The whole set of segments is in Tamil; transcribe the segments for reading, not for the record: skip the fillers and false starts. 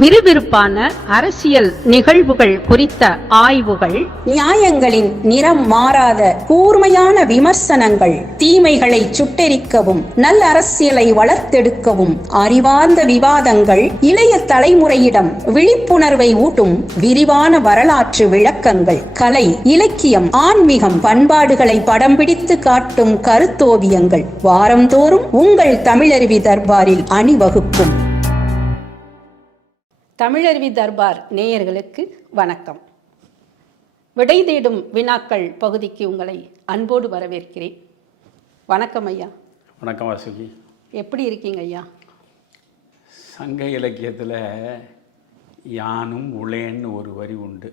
விறுவிறுப்பான அரசியல் நிகழ்வுகள் குறித்த ஆய்வுகள், நியாயங்களின் நிறம் மாறாத கூர்மையான விமர்சனங்கள், தீமைகளை சுட்டெரிக்கவும் நல்ல அரசியலை வளர்த்தெடுக்கவும் அறிவார்ந்த விவாதங்கள், இளைய தலைமுறையிடம் விழிப்புணர்வை ஊட்டும் விரிவான வரலாற்று விளக்கங்கள், கலை, இலக்கியம், ஆன்மீகம், பண்பாடுகளை படம் பிடித்து காட்டும் கருத்தோவியங்கள் வாரந்தோறும் உங்கள் தமிழருவி தர்பாரில் அணிவகுக்கும். தமிழருவி தர்பார் நேயர்களுக்கு வணக்கம். விடை தேடும் வினாக்கள் பகுதிக்கு உங்களை அன்போடு வரவேற்கிறேன். வணக்கம் ஐயா. வணக்கம் வாசுகி. எப்படி இருக்கீங்க ஐயா? சங்க இலக்கியத்தில் யானும் உளேன்னு ஒரு வரி உண்டு.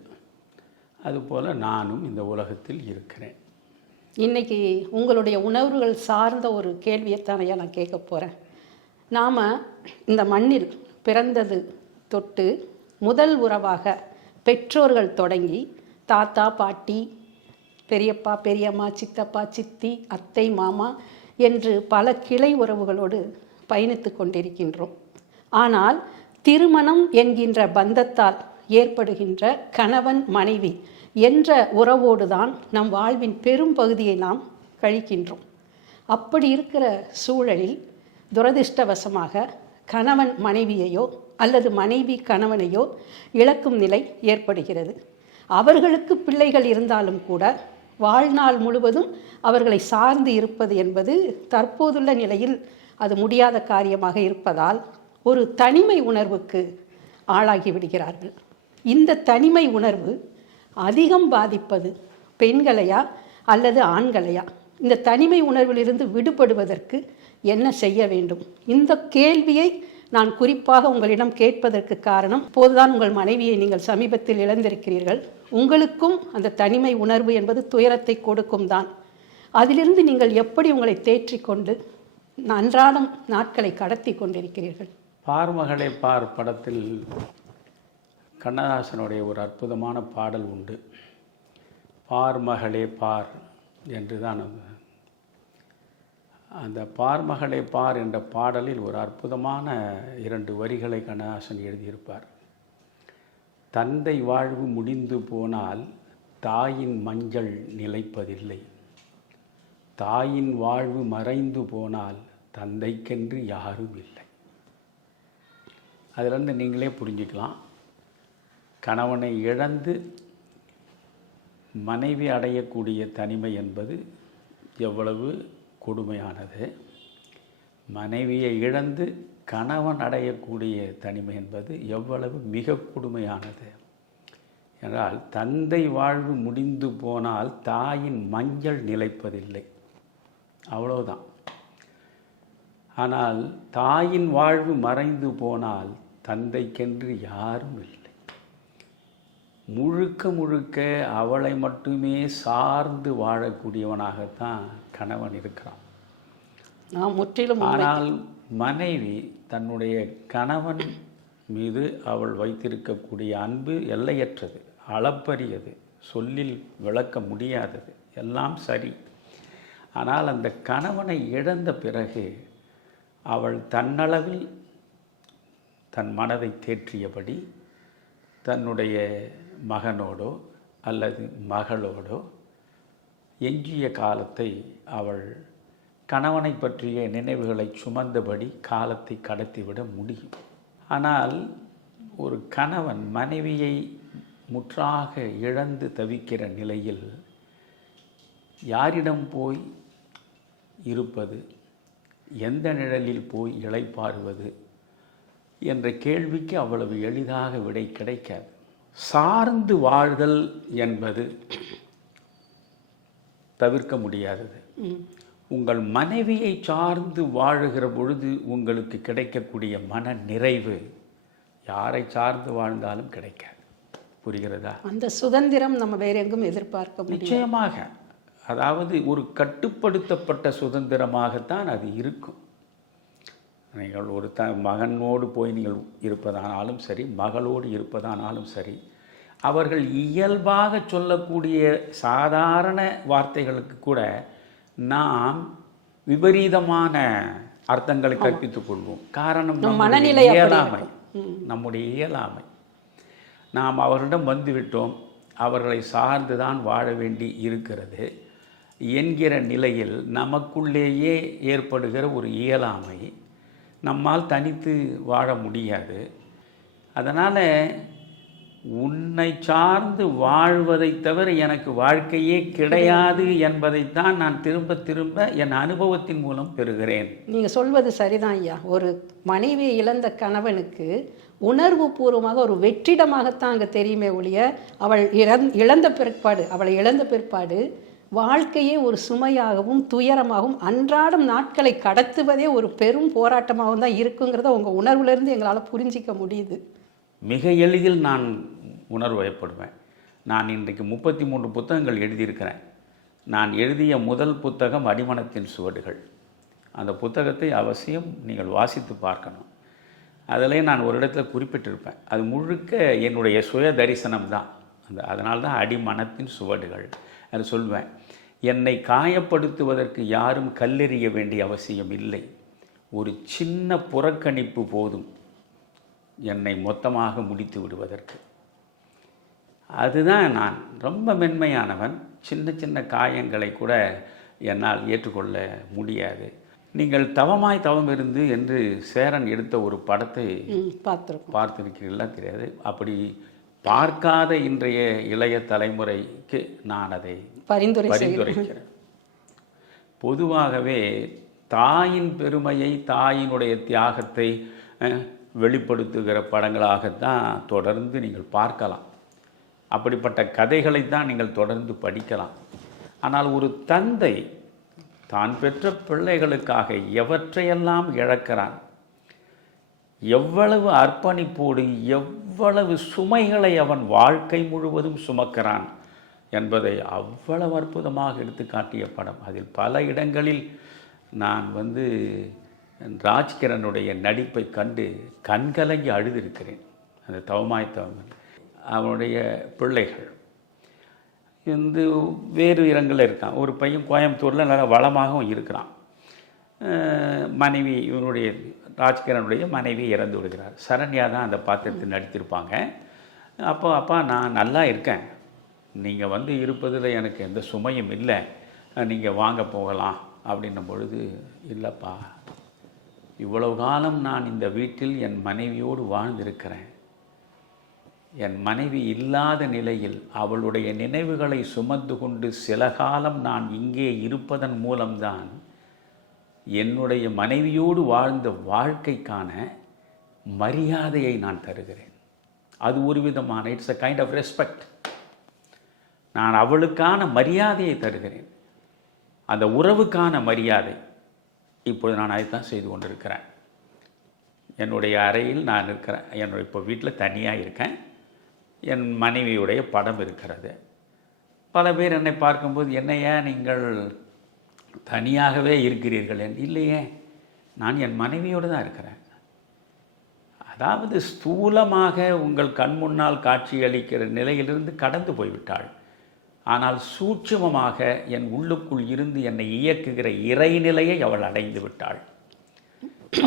அதுபோல் நானும் இந்த உலகத்தில் இருக்கிறேன். இன்னைக்கு உங்களுடைய உணர்வுகள் சார்ந்த ஒரு கேள்வியைத்தான் ஐயா நான் கேட்க போகிறேன். நாம் இந்த மண்ணில் பிறந்தது தொட்டு முதல் உறவாக பெற்றோர்கள் தொடங்கி தாத்தா பாட்டி, பெரியப்பா பெரியம்மா, சித்தப்பா சித்தி, அத்தை மாமா என்று பல கிளை உறவுகளோடு பயணித்து கொண்டிருக்கின்றோம். ஆனால் திருமணம் என்கின்ற பந்தத்தால் ஏற்படுகின்ற கணவன் மனைவி என்ற உறவோடு தான் நம் வாழ்வின் பெரும் பகுதியை நாம் கழிக்கின்றோம். அப்படி இருக்கிற சூழலில் துரதிர்ஷ்டவசமாக கணவன் மனைவியையோ அல்லது மனைவி கணவனையோ இழக்கும் நிலை ஏற்படுகிறது. அவர்களுக்கு பிள்ளைகள் இருந்தாலும் கூட வாழ்நாள் முழுவதும் அவர்களை சார்ந்து இருப்பது என்பது தற்போதுள்ள நிலையில் அது முடியாத காரியமாக இருப்பதால் ஒரு தனிமை உணர்வுக்கு ஆளாகி விடுகிறார்கள். இந்த தனிமை உணர்வு அதிகம் பாதிப்பது பெண்களையா அல்லது ஆண்களையா? இந்த தனிமை உணர்விலிருந்து விடுபடுவதற்கு என்ன செய்ய வேண்டும்? இந்த கேள்வியை நான் குறிப்பாக உங்களிடம் கேட்பதற்கு காரணம், இப்போதுதான் உங்கள் மனைவியை நீங்கள் சமீபத்தில் இழந்திருக்கிறீர்கள். உங்களுக்கும் அந்த தனிமை உணர்வு என்பது துயரத்தை கொடுக்கும் தான். அதிலிருந்து நீங்கள் எப்படி உங்களை தேற்றிக்கொண்டு அன்றாடம் நாட்களை கடத்தி கொண்டிருக்கிறீர்கள்? பார்மகளே பார் படத்தில் கண்ணதாசனுடைய ஒரு அற்புதமான பாடல் உண்டு. பார்மகளே பார் என்று தான் அந்த பார்மகளே பார் என்ற பாடலில் ஒரு அற்புதமான 2 வரிகளை கண்ணதாசன் எழுதியிருப்பார். தந்தை வாழ்வு முடிந்து போனால் தாயின் மஞ்சள் நிலைப்பதில்லை, தாயின் வாழ்வு மறைந்து போனால் தந்தைக்கென்று யாரும் இல்லை. அதிலிருந்து நீங்களே புரிஞ்சுக்கலாம், கணவனை இழந்து மனைவி அடையக்கூடிய தனிமை என்பது எவ்வளவு கொடுமையானது, மனைவியை இழந்து கணவன் அடையக்கூடிய தனிமை என்பது எவ்வளவு மிக கொடுமையானது என்றால், தந்தை வாழ்வு முடிந்து போனால் தாயின் மஞ்சள் நிலைப்பதில்லை, அவ்வளோதான். ஆனால் தாயின் வாழ்வு மறைந்து போனால் தந்தைக்கென்று யாரும் இல்லை. முழுக்க முழுக்க அவளை மட்டுமே சார்ந்து வாழக்கூடியவனாகத்தான் கணவன் இருக்கிறான். முற்றிலும். ஆனால் மனைவி தன்னுடைய கணவன் மீது அவள் வைத்திருக்கக்கூடிய அன்பு எல்லையற்றது, அளப்பரியது, சொல்லில் விளக்க முடியாதது, எல்லாம் சரி. ஆனால் அந்த கணவனை இழந்த பிறகு அவள் தன்னளவில் தன் மனதை தேற்றியபடி தன்னுடைய மகனோடோ அல்லது மகளோடோ எஞ்சிய காலத்தை அவள் கணவனை பற்றிய நினைவுகளை சுமந்தபடி காலத்தை கடத்திவிட முடியும். ஆனால் ஒரு கணவன் மனைவியை முற்றாக இழந்து தவிக்கிற நிலையில் யாரிடம் போய் இருப்பது, எந்த நிழலில் போய் இளைப்பாறுவது என்ற கேள்விக்கு அவ்வளவு எளிதாக விடை கிடைக்காது. சார்ந்து வாழ்தல் என்பது தவிர்க்க முடியாதது. உங்கள் மனைவியை சார்ந்து வாழுகிற பொழுது உங்களுக்கு கிடைக்கக்கூடிய மன நிறைவு யாரை சார்ந்து வாழ்ந்தாலும் கிடைக்காது. புரிகிறதா? அந்த சுதந்திரம் நம்ம வேற எங்கும் எதிர்பார்க்க முடியும். நிச்சயமாக. அதாவது ஒரு கட்டுப்படுத்தப்பட்ட சுதந்திரமாகத்தான் அது இருக்கும். நீங்கள் ஒரு மகனோடு போய் நீங்கள் இருப்பதானாலும் சரி, மகளோடு இருப்பதானாலும் சரி, அவர்கள் இயல்பாக சொல்லக்கூடிய சாதாரண வார்த்தைகளுக்கு கூட நாம் விபரீதமான அர்த்தங்களை கற்பித்துக் கொள்வோம். காரணம் இயலாமை. நம்முடைய இயலாமை. நாம் அவர்களிடம் வந்துவிட்டோம், அவர்களை சார்ந்து தான் வாழ வேண்டி இருக்கிறது என்கிற நிலையில் நமக்குள்ளேயே ஏற்படுகிற ஒரு இயலாமை, நம்மால் தனித்து வாழ முடியாது. அதனால் உன்னை சார்ந்து வாழ்வதை தவிர எனக்கு வாழ்க்கையே கிடையாது என்பதைத்தான் நான் திரும்ப திரும்ப என் அனுபவத்தின் மூலம் பெறுகிறேன். நீங்கள் சொல்வது சரிதான் ஐயா. ஒரு மனைவியை இழந்த கணவனுக்கு உணர்வு பூர்வமாக ஒரு வெற்றிடமாகத்தான் அங்கே தெரியுமே ஒழிய அவளை இழந்த பிற்பாடு வாழ்க்கையே ஒரு சுமையாகவும் துயரமாகவும் அன்றாடம் நாட்களை கடத்துவதே ஒரு பெரும் போராட்டமாகவும் தான் இருக்குங்கிறத உங்கள் உணர்வுலேருந்து எங்களால் புரிஞ்சிக்க முடியுது. மிக எளிதில் நான் உணர்வயப்படுவேன். நான் இன்றைக்கு 33 புத்தகங்கள் எழுதியிருக்கிறேன். நான் எழுதிய முதல் புத்தகம் அடிமனத்தின் சுவடுகள். அந்த புத்தகத்தை அவசியம் நீங்கள் வாசித்து பார்க்கணும். அதிலே நான் ஒரு இடத்துல குறிப்பிட்டிருப்பேன், அது முழுக்க என்னுடைய சுய தரிசனம் தான். அதனால தான் அடிமனத்தின் சுவடுகள் அது சொல்வேன். என்னை காயப்படுத்துவதற்கு யாரும் கல்லெறிய வேண்டிய அவசியம் இல்லை. ஒரு சின்ன புறக்கணிப்பு போதும் என்னை மொத்தமாக முடித்து விடுவதற்கு. அதுதான் நான் ரொம்ப மென்மையானவன். சின்ன சின்ன காயங்களை கூட என்னால் ஏற்றுக்கொள்ள முடியாது. நீங்கள் தவமாய் தவம் இருந்து என்று சேரன் எடுத்த ஒரு படத்தை பார்த்திருக்கிறீர்களா தெரியாது. அப்படி பார்க்காத இன்றைய இளைய தலைமுறைக்கு நான் அதை பரிந்துரைக்கிறேன். பொதுவாகவே தாயின் பெருமையை, தாயினுடைய தியாகத்தை வெளிப்படுத்துகிற படங்களாகத்தான் தொடர்ந்து நீங்கள் பார்க்கலாம். அப்படிப்பட்ட கதைகளை தான் நீங்கள் தொடர்ந்து படிக்கலாம். ஆனால் ஒரு தந்தை தான் பெற்ற பிள்ளைகளுக்காக எவற்றையெல்லாம் இழக்கிறான், எவ்வளவு அர்ப்பணிப்போடு எவ்வளவு சுமைகளை அவன் வாழ்க்கை முழுவதும் சுமக்கிறான் என்பதை அவ்வளவு அற்புதமாக எடுத்து காட்டிய படம். அதில் பல இடங்களில் நான் ராஜ்கிரனுடைய நடிப்பை கண்டு கண்கலங்கி அழுதிருக்கிறேன். அந்த தவமாய் தவம் அவனுடைய பிள்ளைகள் வேறு இடங்களில் இருக்கான். ஒரு பையன் கோயம்புத்தூரில் நல்லா வளமாகவும் இருக்கிறான். மனைவி, இவனுடைய ராஜ்கிரனுடைய மனைவி இறந்து விடுகிறார். சரண்யா தான் அந்த பாத்திரத்தை நடித்திருப்பாங்க. அப்பா நான் நல்லா இருக்கேன், நீங்கள் இருப்பதில் எனக்கு எந்த சுமையும் இல்லை, நீங்கள் வாங்க போகலாம் அப்படின்னும் பொழுது, இல்லைப்பா, இவ்வளவு காலம் நான் இந்த வீட்டில் என் மனைவியோடு வாழ்ந்திருக்கிறேன். என் மனைவி இல்லாத நிலையில் அவளுடைய நினைவுகளை சுமந்து கொண்டு சில காலம் நான் இங்கே இருப்பதன் மூலம்தான் என்னுடைய மனைவியோடு வாழ்ந்த வாழ்க்கைக்கான மரியாதையை நான் தருகிறேன். அது ஒரு விதமான it's a kind of respect. நான் அவளுக்கான மரியாதையை தருகிறேன், அந்த உறவுக்கான மரியாதை. இப்பொழுது நான் அதைத்தான் செய்து கொண்டிருக்கிறேன். என்னுடைய அறையில் நான் இருக்கிறேன். இப்போ வீட்டில் தனியாக இருக்கேன். என் மனைவியுடைய படம் இருக்கிறது. பல பேர் என்னை பார்க்கும்போது, என்னையா நீங்கள் தனியாகவே இருக்கிறீர்கள்? இல்லையே, நான் என் மனைவியோடு தான் இருக்கிறேன். அதாவது ஸ்தூலமாக உங்கள் கண் முன்னால் காட்சியளிக்கிற நிலையிலிருந்து கடந்து போய்விட்டாள். ஆனால் சூட்சுமமாக என் உள்ளுக்குள் இருந்து என்னை இயக்குகிற இறைநிலையை அவள் அடைந்து விட்டாள்.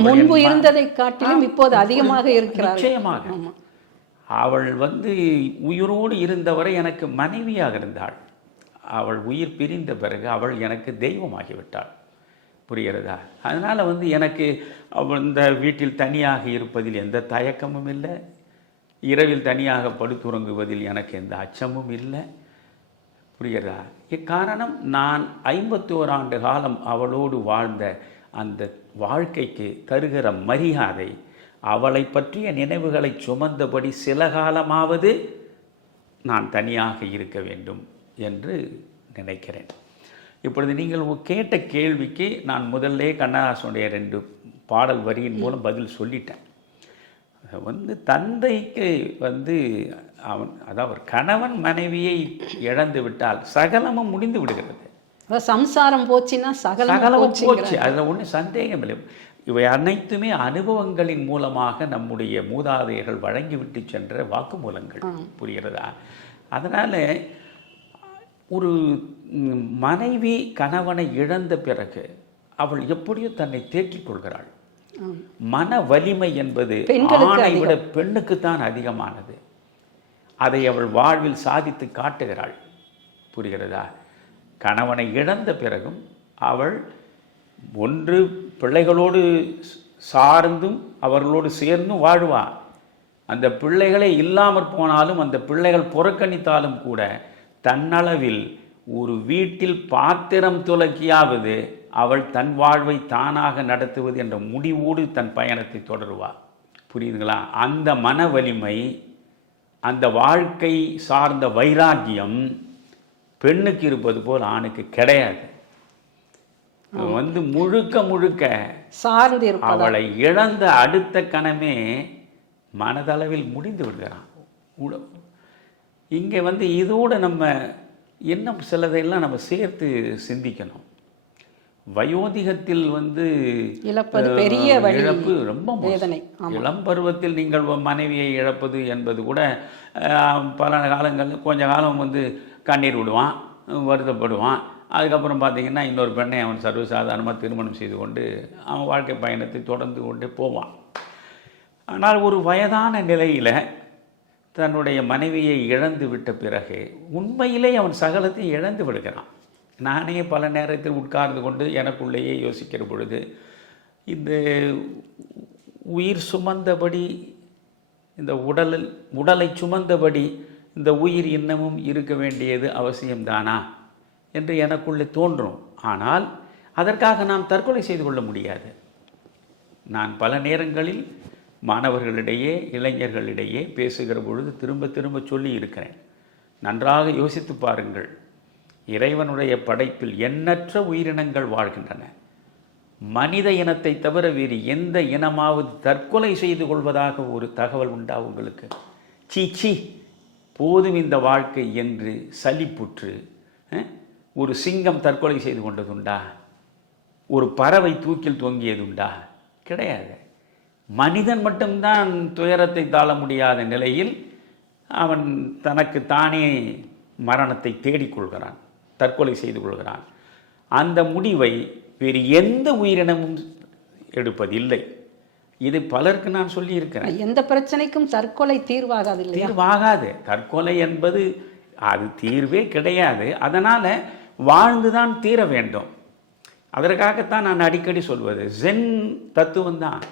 முன்பு இருந்ததை காட்டிலும் இப்போது அதிகமாக இருக்கிறாள். நிச்சயமாக. அவள் உயிரோடு இருந்தவரை எனக்கு மனைவியாக இருந்தாள். அவள் உயிர் பிரிந்த பிறகு அவள் எனக்கு தெய்வமாகிவிட்டாள். புரிகிறதா? அதனால் எனக்கு அவள் இந்த வீட்டில் தனியாக இருப்பதில் எந்த தயக்கமும் இல்லை. இரவில் தனியாக படுத்துறங்குவதில் எனக்கு எந்த அச்சமும் இல்லை. புரிகிறதா? இக்காரணம், நான் 51 ஆண்டு காலம் அவளோடு வாழ்ந்த அந்த வாழ்க்கைக்கு தருகிற மரியாதை, அவளை பற்றிய நினைவுகளை சுமந்தபடி சில காலமாவது நான் தனியாக இருக்க வேண்டும் என்று நினைக்கிறேன். இப்பொழுது நீங்கள் கேட்ட கேள்விக்கு நான் முதல்ல கண்ணதாசனுடைய 2 பாடல் வரியின் மூலம் பதில் சொல்லிட்டேன். தந்தைக்கு அதாவது கணவன் மனைவியை இழந்து விட்டால் சகலமும் முடிந்து விடுகிறது. சம்சாரம் போச்சுன்னா சகலமும் போச்சு, அதில் ஒன்றும் சந்தேகம் இல்லை. இவை அனைத்துமே அனுபவங்களின் மூலமாக நம்முடைய மூதாதையர்கள் வழங்கிவிட்டு சென்ற வாக்குமூலங்கள். புரிகிறதா? அதனால் ஒரு மனைவி கணவனை இழந்த பிறகு அவள் எப்படியோ தன்னை தேற்றிக் கொள்கிறாள். மன வலிமை என்பது பெண்களுக்கு ஆணை விட பெண்ணுக்குத்தான் அதிகமானது. அதை அவள் வாழ்வில் சாதித்து காட்டுகிறாள். புரிகிறதா? கணவனை இழந்த பிறகும் அவள் ஒன்று பிள்ளைகளோடு சார்ந்தும் அவர்களோடு சேர்ந்தும் வாழ்வாள். அந்த பிள்ளைகளே இல்லாமற் போனாலும் அந்த பிள்ளைகள் புறக்கணித்தாலும் கூட தன்னளவில் ஒரு வீட்டில் பாத்திரம் துலக்கியாவது அவள் தன் வாழ்வை தானாக நடத்துவது என்ற முடிவோடு தன் பயணத்தை தொடருவாள். புரியுதுங்களா? அந்த மன வலிமை, அந்த வாழ்க்கை சார்ந்த வைராக்கியம் பெண்ணுக்கு இருப்பது போல் ஆணுக்கு கிடையாது. முழுக்க முழுக்க சார்ந்து அவளை இழந்த அடுத்த கணமே மனதளவில் முடிந்து விடுகிறான். இங்கே இதோடு நம்ம இன்னும் சிலதையெல்லாம் நம்ம சேர்த்து சிந்திக்கணும். வயோதிகத்தில் இழப்பது பெரிய இழப்பு ரொம்ப வேதனை. இளம் பருவத்தில் நீங்கள் மனைவியை இழப்பது என்பது கூட பல காலங்கள் கொஞ்ச காலம் கண்ணீர் விடுவான், வருத்தப்படுவான். அதுக்கப்புறம் பார்த்திங்கன்னா இன்னொரு பெண்ணை அவன் சர்வசாதாரணமாக திருமணம் செய்து கொண்டு அவன் வாழ்க்கை பயணத்தை தொடர்ந்து கொண்டே போவான். ஆனால் ஒரு வயதான நிலையில் தன்னுடைய மனைவியை இழந்து விட்ட பிறகு உண்மையிலே அவன் சகலத்தை இழந்து விடுகிறான். நானே பல நேரத்தில் உட்கார்ந்து கொண்டு எனக்குள்ளேயே யோசிக்கிற பொழுது, இந்த உயிர் சுமந்தபடி, இந்த உடலை சுமந்தபடி இந்த உயிர் இன்னமும் இருக்க வேண்டியது அவசியம்தானா என்று எனக்குள்ளே தோன்றும். ஆனால் அதற்காக நாம் தற்கொலை செய்து கொள்ள முடியாது. நான் பல நேரங்களில் மாணவர்களிடையே இளைஞர்களிடையே பேசுகிற பொழுது திரும்ப திரும்ப சொல்லி இருக்கிறேன். நன்றாக யோசித்து பாருங்கள். இறைவனுடைய படைப்பில் எண்ணற்ற உயிரினங்கள் வாழ்கின்றன. மனித இனத்தை தவிர வேறு எந்த இனமாவது தற்கொலை செய்து கொள்வதாக ஒரு தகவல் உண்டா உங்களுக்கு? சீச்சி, போதும் இந்த வாழ்க்கை என்று சலிப்புற்று ஒரு சிங்கம் தற்கொலை செய்து கொண்டதுண்டா? ஒரு பறவை தூக்கில் தொங்கியதுண்டா? கிடையாது. மனிதன் மட்டும்தான் துயரத்தை தாழ முடியாத நிலையில் அவன் தனக்கு தானே மரணத்தை தேடிக்கொள்கிறான், தற்கொலை செய்து கொள்கிறான். அந்த முடிவை வேறு எந்த உயிரினமும் எடுப்பதில்லை. இது பலருக்கு நான் சொல்லியிருக்கிறேன். எந்த பிரச்சனைக்கும் தற்கொலை தீர்வாகாது. தீர்வாகாது. தற்கொலை என்பது அது தீர்வே கிடையாது. அதனால் வாழ்ந்துதான் தீர வேண்டும். அதற்காகத்தான் நான் அடிக்கடி சொல்வது ஜென் தத்துவம்தான்.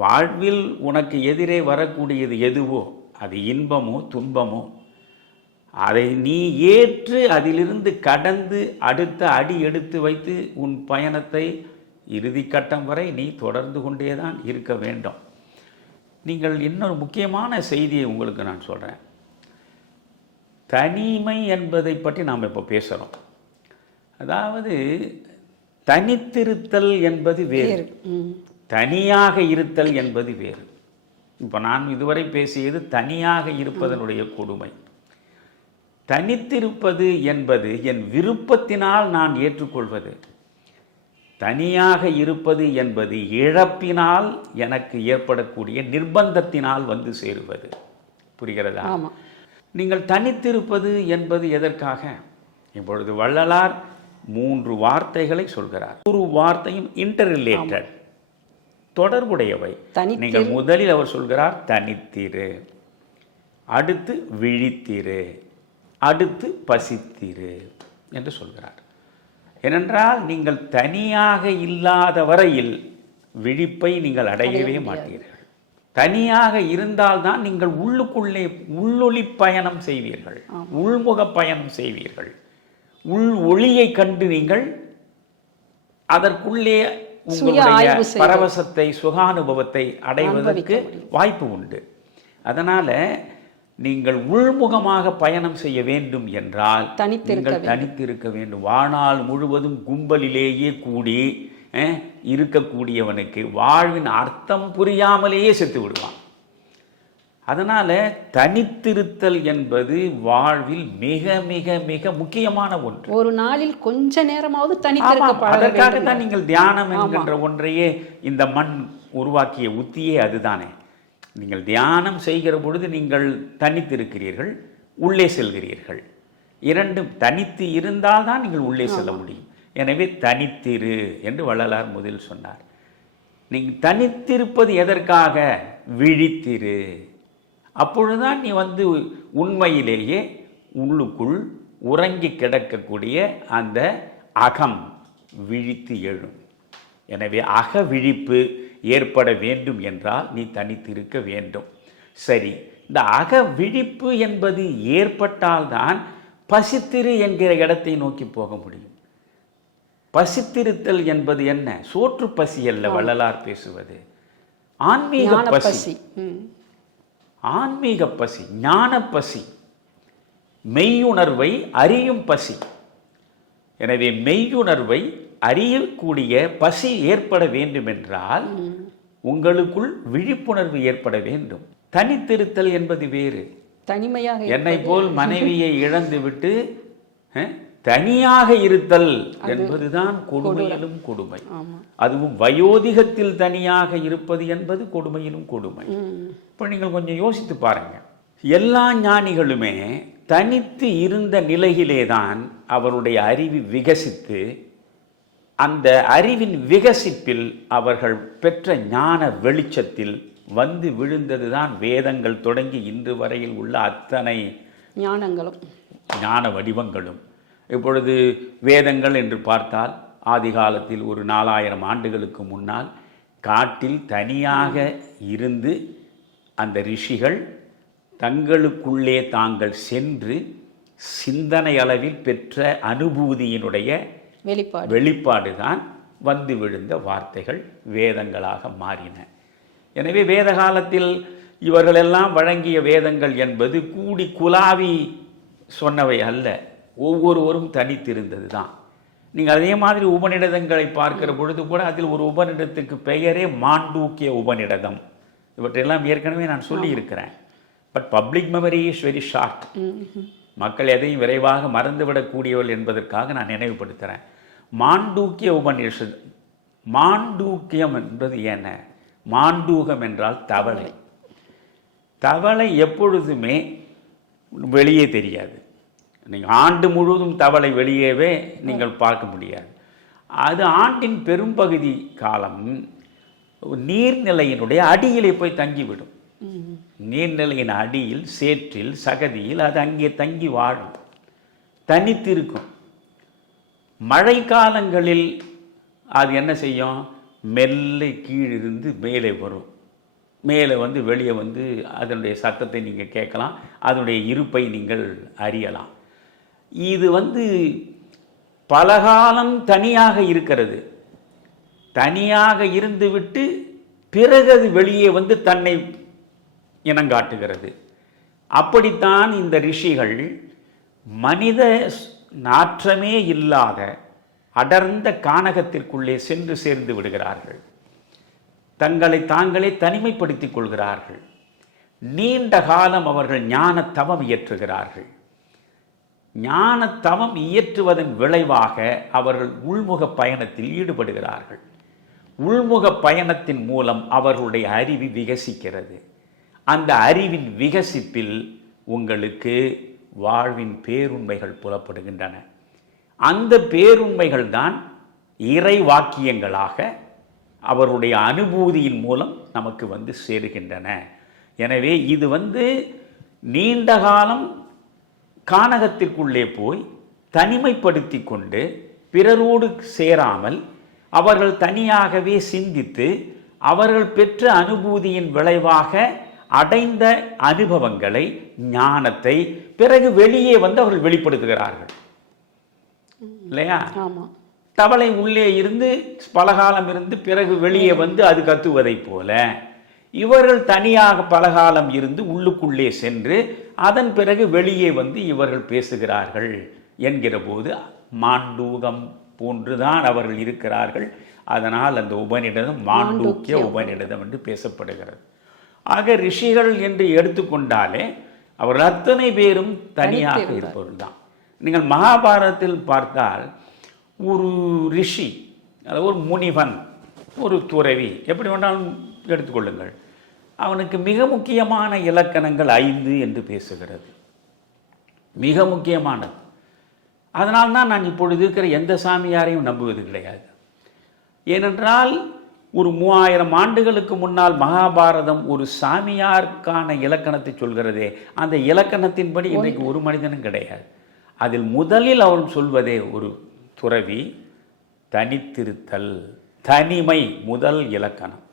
வாழ்வில் உனக்கு எதிரே வரக்கூடியது எதுவோ, அது இன்பமோ துன்பமோ, அதை நீ ஏற்று அதிலிருந்து கடந்து அடுத்த அடி எடுத்து வைத்து உன் பயணத்தை இறுதி கட்டம் வரை நீ தொடர்ந்து கொண்டே தான் இருக்க வேண்டும். நீங்கள் இன்னொரு முக்கியமான செய்தியை உங்களுக்கு நான் சொல்கிறேன். தனிமை என்பதை பற்றி நாம் இப்போ பேசுகிறோம். அதாவது தனித்திருத்தல் என்பது வேறு, தனியாக இருத்தல் என்பது வேறு. இப்போ நான் இதுவரை பேசியது தனியாக இருப்பதனுடைய கொடுமை. தனித்திருப்பது என்பது என் விருப்பத்தினால் நான் ஏற்றுக்கொள்வது. தனியாக இருப்பது என்பது இழப்பினால் எனக்கு ஏற்படக்கூடிய நிர்பந்தத்தினால் சேருவது. புரிகிறதா? நீங்கள் தனித்திருப்பது என்பது எதற்காக? இப்பொழுது வள்ளலார் 3 வார்த்தைகளை சொல்கிறார். ஒரு வார்த்தையும் இன்டர்ரிலேட்டட், தொடர்புடையவை. நீங்கள் முதலில் அவர் சொல்கிறார் தனித்திரு, அடுத்து விழித்திரு, அடுத்து பசித்திரு என்று சொல்கிறார். ஏனென்றால் நீங்கள் தனியாக இல்லாத வரையில் விழிப்பை நீங்கள் அடையவே மாட்டீர்கள். தனியாக இருந்தால்தான் நீங்கள் உள்ளுக்குள்ளே உள்ளொளி பயணம் செய்வீர்கள், உள்முக பயணம் செய்வீர்கள். உள் ஒளியை கண்டு நீங்கள் அதற்குள்ளே உங்களுடைய பரவசத்தை சுகானுபவத்தை அடைவதற்கு வாய்ப்பு உண்டு. அதனால் நீங்கள் உள்முகமாக பயணம் செய்ய வேண்டும் என்றால் நீங்கள் தனித்திருக்க வேண்டும். வாழ்நாள் முழுவதும் கும்பலிலேயே கூடி இருக்கக்கூடியவனுக்கு வாழ்வின் அர்த்தம் புரியாமலேயே செத்து விடுவான். அதனால் தனித்திருத்தல் என்பது வாழ்வில் மிக மிக மிக முக்கியமான ஒன்று. ஒரு நாளில் கொஞ்ச நேரமாவது தனித்திருக்க. அதற்காகத்தான் நீங்கள் தியானம் என்கின்ற ஒன்றையே இந்த மண் உருவாக்கிய உத்தியே அதுதானே. நீங்கள் தியானம் செய்கிற பொழுது நீங்கள் தனித்திருக்கிறீர்கள், உள்ளே செல்கிறீர்கள். இரண்டும் தனித்து இருந்தால் தான் நீங்கள் உள்ளே செல்ல முடியும். எனவே தனித்திரு என்று வள்ளலார் முதல் சொன்னார். நீ தனித்திருப்பது எதற்காக? விழித்திரு. அப்பொழுதுதான் நீ உண்மையிலேயே உள்ளுக்குள் உறங்கி கிடக்கக்கூடிய அந்த அகம் விழித்து எழும். எனவே அக விழிப்பு ஏற்பட வேண்டும் என்றால் நீ தனித்திருக்க வேண்டும். சரி, இந்த அக விழிப்பு என்பது ஏற்பட்டால்தான் பசித்திரு என்கிற இடத்தை நோக்கி போக முடியும். பசித்திருத்தல் என்பது என்ன? சோற்று பசி அல்ல வள்ளலார் பேசுவது, ஆன்மீக பசி. ஆன்மீக பசி, ஞான பசி, மெய்யுணர்வை அறியும் பசி. எனவே மெய்யுணர்வை அறியக்கூடிய பசி ஏற்பட வேண்டும் என்றால் உங்களுக்குள் விழிப்புணர்வு ஏற்பட வேண்டும். தனித்திருத்தல் என்பது வேறு. தனிமையாக என்னை போல் மனைவியை இழந்து விட்டு தனியாக இருத்தல் என்பதுதான் கொடுமையிலும் கொடுமை. அதுவும் வயோதிகத்தில் தனியாக இருப்பது என்பது கொடுமையிலும் கொடுமை. இப்போ நீங்கள் கொஞ்சம் யோசித்து பாருங்க. எல்லா ஞானிகளுமே தனித்து இருந்த நிலையிலேதான் அவருடைய அறிவு விகசித்து, அந்த அறிவின் விகசிப்பில் அவர்கள் பெற்ற ஞான வெளிச்சத்தில் விழுந்ததுதான் வேதங்கள் தொடங்கி இன்று வரையில் உள்ள அத்தனை ஞானங்களும் ஞான வடிவங்களும். இப்பொழுது வேதங்கள் என்று பார்த்தால் ஆதி காலத்தில் ஒரு 4000 ஆண்டுகளுக்கு முன்னால் காட்டில் தனியாக இருந்து அந்த ரிஷிகள் தங்களுக்குள்ளே தாங்கள் சென்று சிந்தனை அளவில் பெற்ற அனுபூதியினுடைய வெளிப்பாடு தான் விழுந்த வார்த்தைகள் வேதங்களாக மாறின. எனவே வேத காலத்தில் இவர்களெல்லாம் வழங்கிய வேதங்கள் என்பது கூடி குலாவி சொன்னவை அல்ல, ஒவ்வொருவரும் தனித்திருந்தது தான். நீங்கள் அதே மாதிரி உபநிடதங்களை பார்க்கிற பொழுது கூட அதில் ஒரு உபநிடத்துக்கு பெயரே மாண்டூக்கிய உபநிடதம். இவற்றையெல்லாம் ஏற்கனவே நான் சொல்லி இருக்கிறேன். But public memory is very short. மக்கள் எதையும் விரைவாக மறந்துவிடக்கூடியவர்கள் என்பதற்காக நான் நினைவுபடுத்துகிறேன். மாண்டூக்கிய உபநிஷத். மாண்டூக்கியம் என்பது என்ன? மாண்டூகம் என்றால் தவளை. தவளை எப்பொழுதுமே வெளியே தெரியாது. நீங்கள் ஆண்டு முழுவதும் தவளை வெளியேவே நீங்கள் பார்க்க முடியாது. அது ஆண்டின் பெரும்பகுதி காலம் நீர்நிலையினுடைய அடியிலே போய் தங்கிவிடும். நீர்நிலையின் அடியில், சேற்றில், சகதியில் அது அங்கே தங்கி வாழும், தனித்திருக்கும். மழை காலங்களில் அது என்ன செய்யும்? மெல்ல கீழிருந்து மேலே வரும். மேலே வெளியே அதனுடைய சத்தத்தை நீங்கள் கேட்கலாம், அதனுடைய இருப்பை நீங்கள் அறியலாம். இது பலகாலம் தனியாக இருக்கிறது. தனியாக இருந்துவிட்டு பிறகு அது வெளியே தன்னை இனங்காட்டுகிறது. அப்படித்தான் இந்த ரிஷிகள் மனித நாற்றமே இல்லாத அடர்ந்த கானகத்திற்குள்ளே சென்று சேர்ந்து விடுகிறார்கள். தங்களை தாங்களே தனிமைப்படுத்திக் கொள்கிறார்கள். நீண்ட காலம் அவர்கள் ஞான தவம் இயற்றுகிறார்கள். ஞான தவம் இயற்றுவதன் விளைவாக அவர்கள் உள்முக பயணத்தில் ஈடுபடுகிறார்கள். உள்முக பயணத்தின் மூலம் அவர்களுடைய அறிவு விகசிக்கிறது. அந்த அறிவின் விகசிப்பில் உங்களுக்கு வாழ்வின் பேருண்மைகள் புலப்படுகின்றன. அந்த பேருண்மைகள் தான் இறை வாக்கியங்களாக அவருடைய அனுபூதியின் மூலம் நமக்கு சேருகின்றன. எனவே இது நீண்ட காலம் கானகத்திற்குள்ளே போய் தனிமைப்படுத்தி கொண்டு பிறரோடு சேராமல் அவர்கள் தனியாகவே சிந்தித்து அவர்கள் பெற்ற அனுபூதியின் விளைவாக அடைந்த அனுபவங்களை, ஞானத்தை பிறகு வெளியே அவர்கள் வெளிப்படுத்துகிறார்கள். இல்லையா? தவளை உள்ளே இருந்து பலகாலம் இருந்து பிறகு வெளியே அது கத்துவதை போல இவர்கள் தனியாக பலகாலம் இருந்து உள்ளுக்குள்ளே சென்று அதன் பிறகு வெளியே இவர்கள் பேசுகிறார்கள் என்கிற போது மாண்டூகம் போன்றுதான் அவர்கள் இருக்கிறார்கள். அதனால் அந்த உபநிடதம் மாண்டூக்கிய உபநிடதம் என்று பேசப்படுகிறது. ஆக ரிஷிகள் என்று எடுத்துக்கொண்டாலே அவர்கள் அத்தனை பேரும் தனியாக இருப்பவர்கள் தான். நீங்கள் மகாபாரதத்தில் பார்த்தால் ஒரு ரிஷி, அதாவது ஒரு முனிவன், ஒரு துறவி, எப்படி வேண்டாலும் எடுத்துக்கொள்ளுங்கள், அவனுக்கு மிக முக்கியமான இலக்கணங்கள் 5 என்று பேசுகிறது. மிக முக்கியமானது. அதனால்தான் நான் இப்பொழுது இருக்கிற எந்த சாமியாரையும் நம்புவது கிடையாது. ஏனென்றால் ஒரு 3000 ஆண்டுகளுக்கு முன்னால் மகாபாரதம் ஒரு சாமியாருக்கான இலக்கணத்தை சொல்கிறதே, அந்த இலக்கணத்தின்படி இன்றைக்கு ஒரு மனிதனும் கிடையாது. அதில் முதலில் அவன் சொல்வதே ஒரு துறவி தனித்திருத்தல், தனிமை முதல் இலக்கணம்.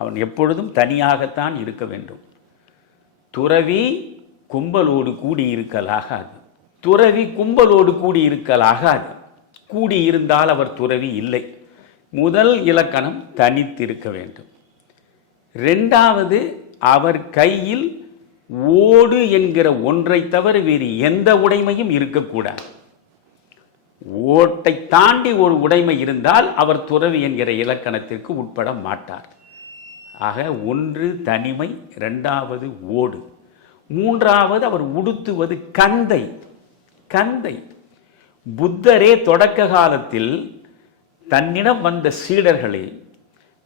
அவன் எப்பொழுதும் தனியாகத்தான் இருக்க வேண்டும். துறவி கும்பலோடு கூடியிருக்கலாகாது. துறவி கும்பலோடு கூடியிருக்கலாகாது. கூடியிருந்தால் அவர் துறவி இல்லை. முதல் இலக்கணம் தனித்திருக்க வேண்டும். இரண்டாவது, அவர் கையில் ஓடு என்கிற ஒன்றை தவிர வேறு எந்த உடைமையும் இருக்கக்கூடாது. ஓட்டை தாண்டி ஒரு உடைமை இருந்தால் அவர் துறவி என்கிற இலக்கணத்திற்கு உட்பட மாட்டார். ஆக ஒன்று தனிமை, இரண்டாவது ஓடு, மூன்றாவது அவர் உடுத்துவது கந்தை. கந்தை புத்தரே தொடக்க காலத்தில் தன்னிடம் வந்த சீடர்களை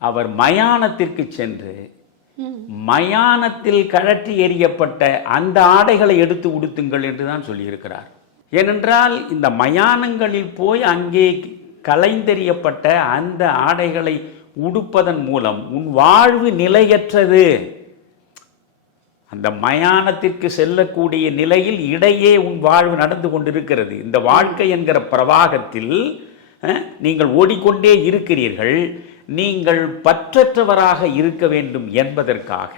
அவர் மயானத்திற்கு சென்று மயானத்தில் கழற்றி எறியப்பட்ட அந்த ஆடைகளை எடுத்து உடுத்துங்கள் என்று தான் சொல்லியிருக்கிறார். ஏனென்றால் இந்த மயானங்களில் போய் அங்கே களைந்தெறியப்பட்ட அந்த ஆடைகளை உடுப்பதன் மூலம் உன் வாழ்வு நிலையற்றது. அந்த மயானத்திற்கு செல்லக்கூடிய நிலையில் இடையே உன் வாழ்வு நடந்து கொண்டிருக்கிறது. இந்த வாழ்க்கை என்கிற பிரவாகத்தில் நீங்கள் ஓடிக்கொண்டே இருக்கிறீர்கள். நீங்கள் பற்றற்றவராக இருக்க வேண்டும் என்பதற்காக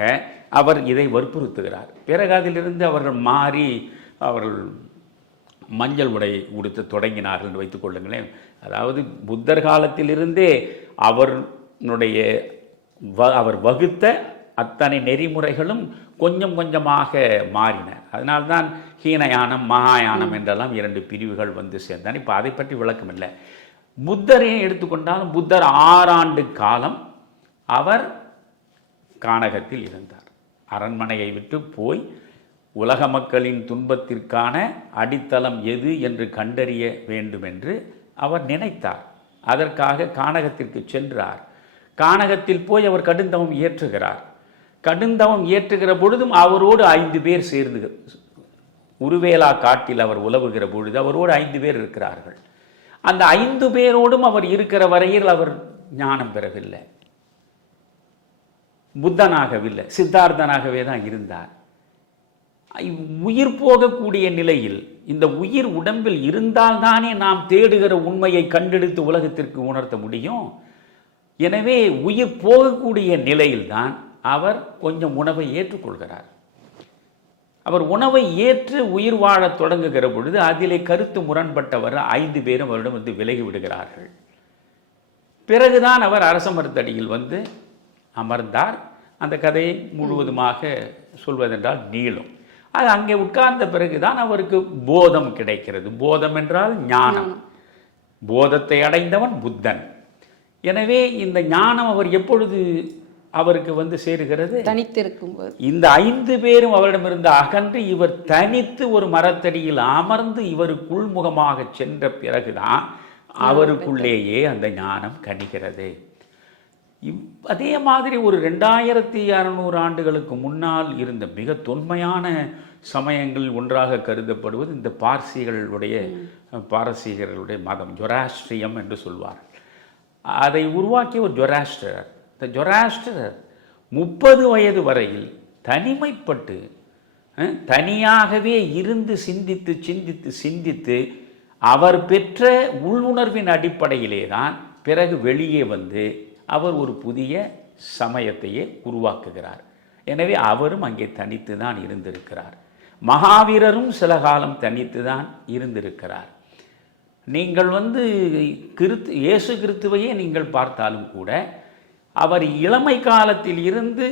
அவர் இதை வற்புறுத்துகிறார். பிறகு அதிலிருந்து அவர்கள் மாறி அவர்கள் மஞ்சள் உடை உடுத்த தொடங்கினார்கள் என்று வைத்துக் கொள்ளுங்களேன். அதாவது புத்தர் காலத்திலிருந்தே அவர் வகுத்த அத்தனை நெறிமுறைகளும் கொஞ்சம் கொஞ்சமாக மாறின. அதனால்தான் ஹீனயானம் மகாயானம் என்றெல்லாம் 2 பிரிவுகள் வந்து சேர்ந்தான். இப்போ அதை பற்றி விளக்கம் இல்லை. புத்தரை எடுத்துக்கொண்டாலும் புத்தர் 6 ஆண்டு காலம் அவர் கானகத்தில் இருந்தார். அரண்மனையை விட்டு போய் உலக மக்களின் துன்பத்திற்கான அடித்தளம் எது என்று கண்டறிய வேண்டும் என்று அவர் நினைத்தார். அதற்காக கானகத்திற்கு சென்றார். கானகத்தில் போய் அவர் கடுந்தவம் இயற்றுகிறார். கடுந்தவம் இயற்றுகிற பொழுதும் அவரோடு 5 பேர் சேர்ந்து, உருவேலா காட்டில் அவர் உலவுகிற பொழுது அவரோடு 5 பேர் இருக்கிறார்கள். அந்த 5 பேரோடும் அவர் இருக்கிற வரையில் அவர் ஞானம் பெறவில்லை, புத்தனாகவில்லை, சித்தார்த்தனாகவே தான் இருந்தார். உயிர் போகக்கூடிய நிலையில் இந்த உயிர் உடம்பில் இருந்தால்தானே நாம் தேடுகிற உண்மையை கண்டெடுத்து உலகத்திற்கு உணர்த்த முடியும். எனவே உயிர் போகக்கூடிய நிலையில்தான் அவர் கொஞ்சம் உணவை ஏற்றுக்கொள்கிறார். அவர் உணவை ஏற்று உயிர் வாழத் தொடங்குகிற பொழுது அதிலே கருத்து முரண்பட்டவர் 5 பேரும் அவரிடம் வந்து விலகி விடுகிறார்கள். பிறகுதான் அவர் அரச மரத்தடியில் வந்து அமர்ந்தார். அந்த கதையை முழுவதுமாக சொல்வதென்றால் நீளும். அது அங்கே உட்கார்ந்த பிறகுதான் அவருக்கு போதம் கிடைக்கிறது. போதம் என்றால் ஞானம். போதத்தை அடைந்தவன் புத்தன். எனவே இந்த ஞானம் அவர் எப்பொழுது அவருக்கு வந்து சேருகிறது? தனித்திருக்கும் போது. இந்த 5 பேரும் அவரிடமிருந்து அகன்று இவர் தனித்து ஒரு மரத்தடியில் அமர்ந்து இவருக்குள் முகமாக சென்ற பிறகுதான் அவருக்குள்ளேயே அந்த ஞானம் கனிகிறது. அதே மாதிரி ஒரு 2600 ஆண்டுகளுக்கு முன்னால் இருந்த மிக தொன்மையான சமயங்கள் ஒன்றாக கருதப்படுவது இந்த பாரசீகர்களுடைய மதம், ஜொராஸ்ட்ரியம் என்று சொல்வார்கள். அதை உருவாக்கிய ஒரு ஜொராஸ்டரர். இந்த ஜொராஸ்டரர் 30 வயது வரையில் தனிமைப்பட்டு தனியாகவே இருந்து சிந்தித்து அவர் பெற்ற உள்ளுணர்வின் அடிப்படையிலே தான் பிறகு வெளியே வந்து அவர் ஒரு புதிய சமயத்தையே உருவாக்குகிறார். எனவே அவரும் அங்கே தனித்து தான் இருந்திருக்கிறார். மகாவீரரும் சில காலம் தனித்து தான் இருந்திருக்கிறார். நீங்கள் வந்து இயேசு கிறிஸ்துவையே நீங்கள் பார்த்தாலும் கூட அவர் இளமை காலத்தில் இருந்து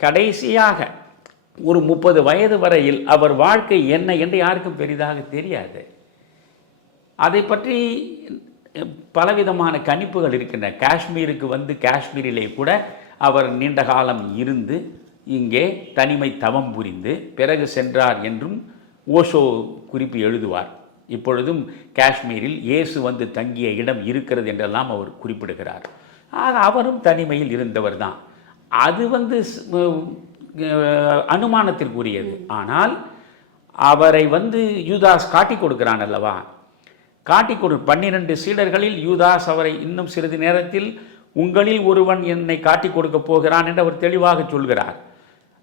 கடைசியாக ஒரு 30 வயது வரையில் அவர் வாழ்க்கை என்ன என்று யாருக்கும் பெரிதாக தெரியாது. அதை பற்றி பலவிதமான கணிப்புகள் இருக்கின்றன. காஷ்மீருக்கு வந்து காஷ்மீரிலே கூட அவர் நீண்ட காலம் இருந்து இங்கே தனிமை தவம் புரிந்து பிறகு சென்றார் என்றும் ஓஷோ குறிப்பு எழுதுவார். இப்பொழுதும் காஷ்மீரில் இயேசு வந்து தங்கிய இடம் இருக்கிறது என்றெல்லாம் அவர் குறிப்பிடுகிறார். ஆக அவரும் தனிமையில் இருந்தவர் தான். அது வந்து அனுமானத்திற்குரியது. ஆனால் அவரை வந்து யூதாஸ் காட்டி கொடுக்கிறான் அல்லவா, காட்டி கொடு 12 சீடர்களில் யூதாஸ் அவரை இன்னும் சிறிது நேரத்தில் உங்களில் ஒருவன் என்னை காட்டி கொடுக்க போகிறான் என்று அவர் தெளிவாக சொல்கிறார்.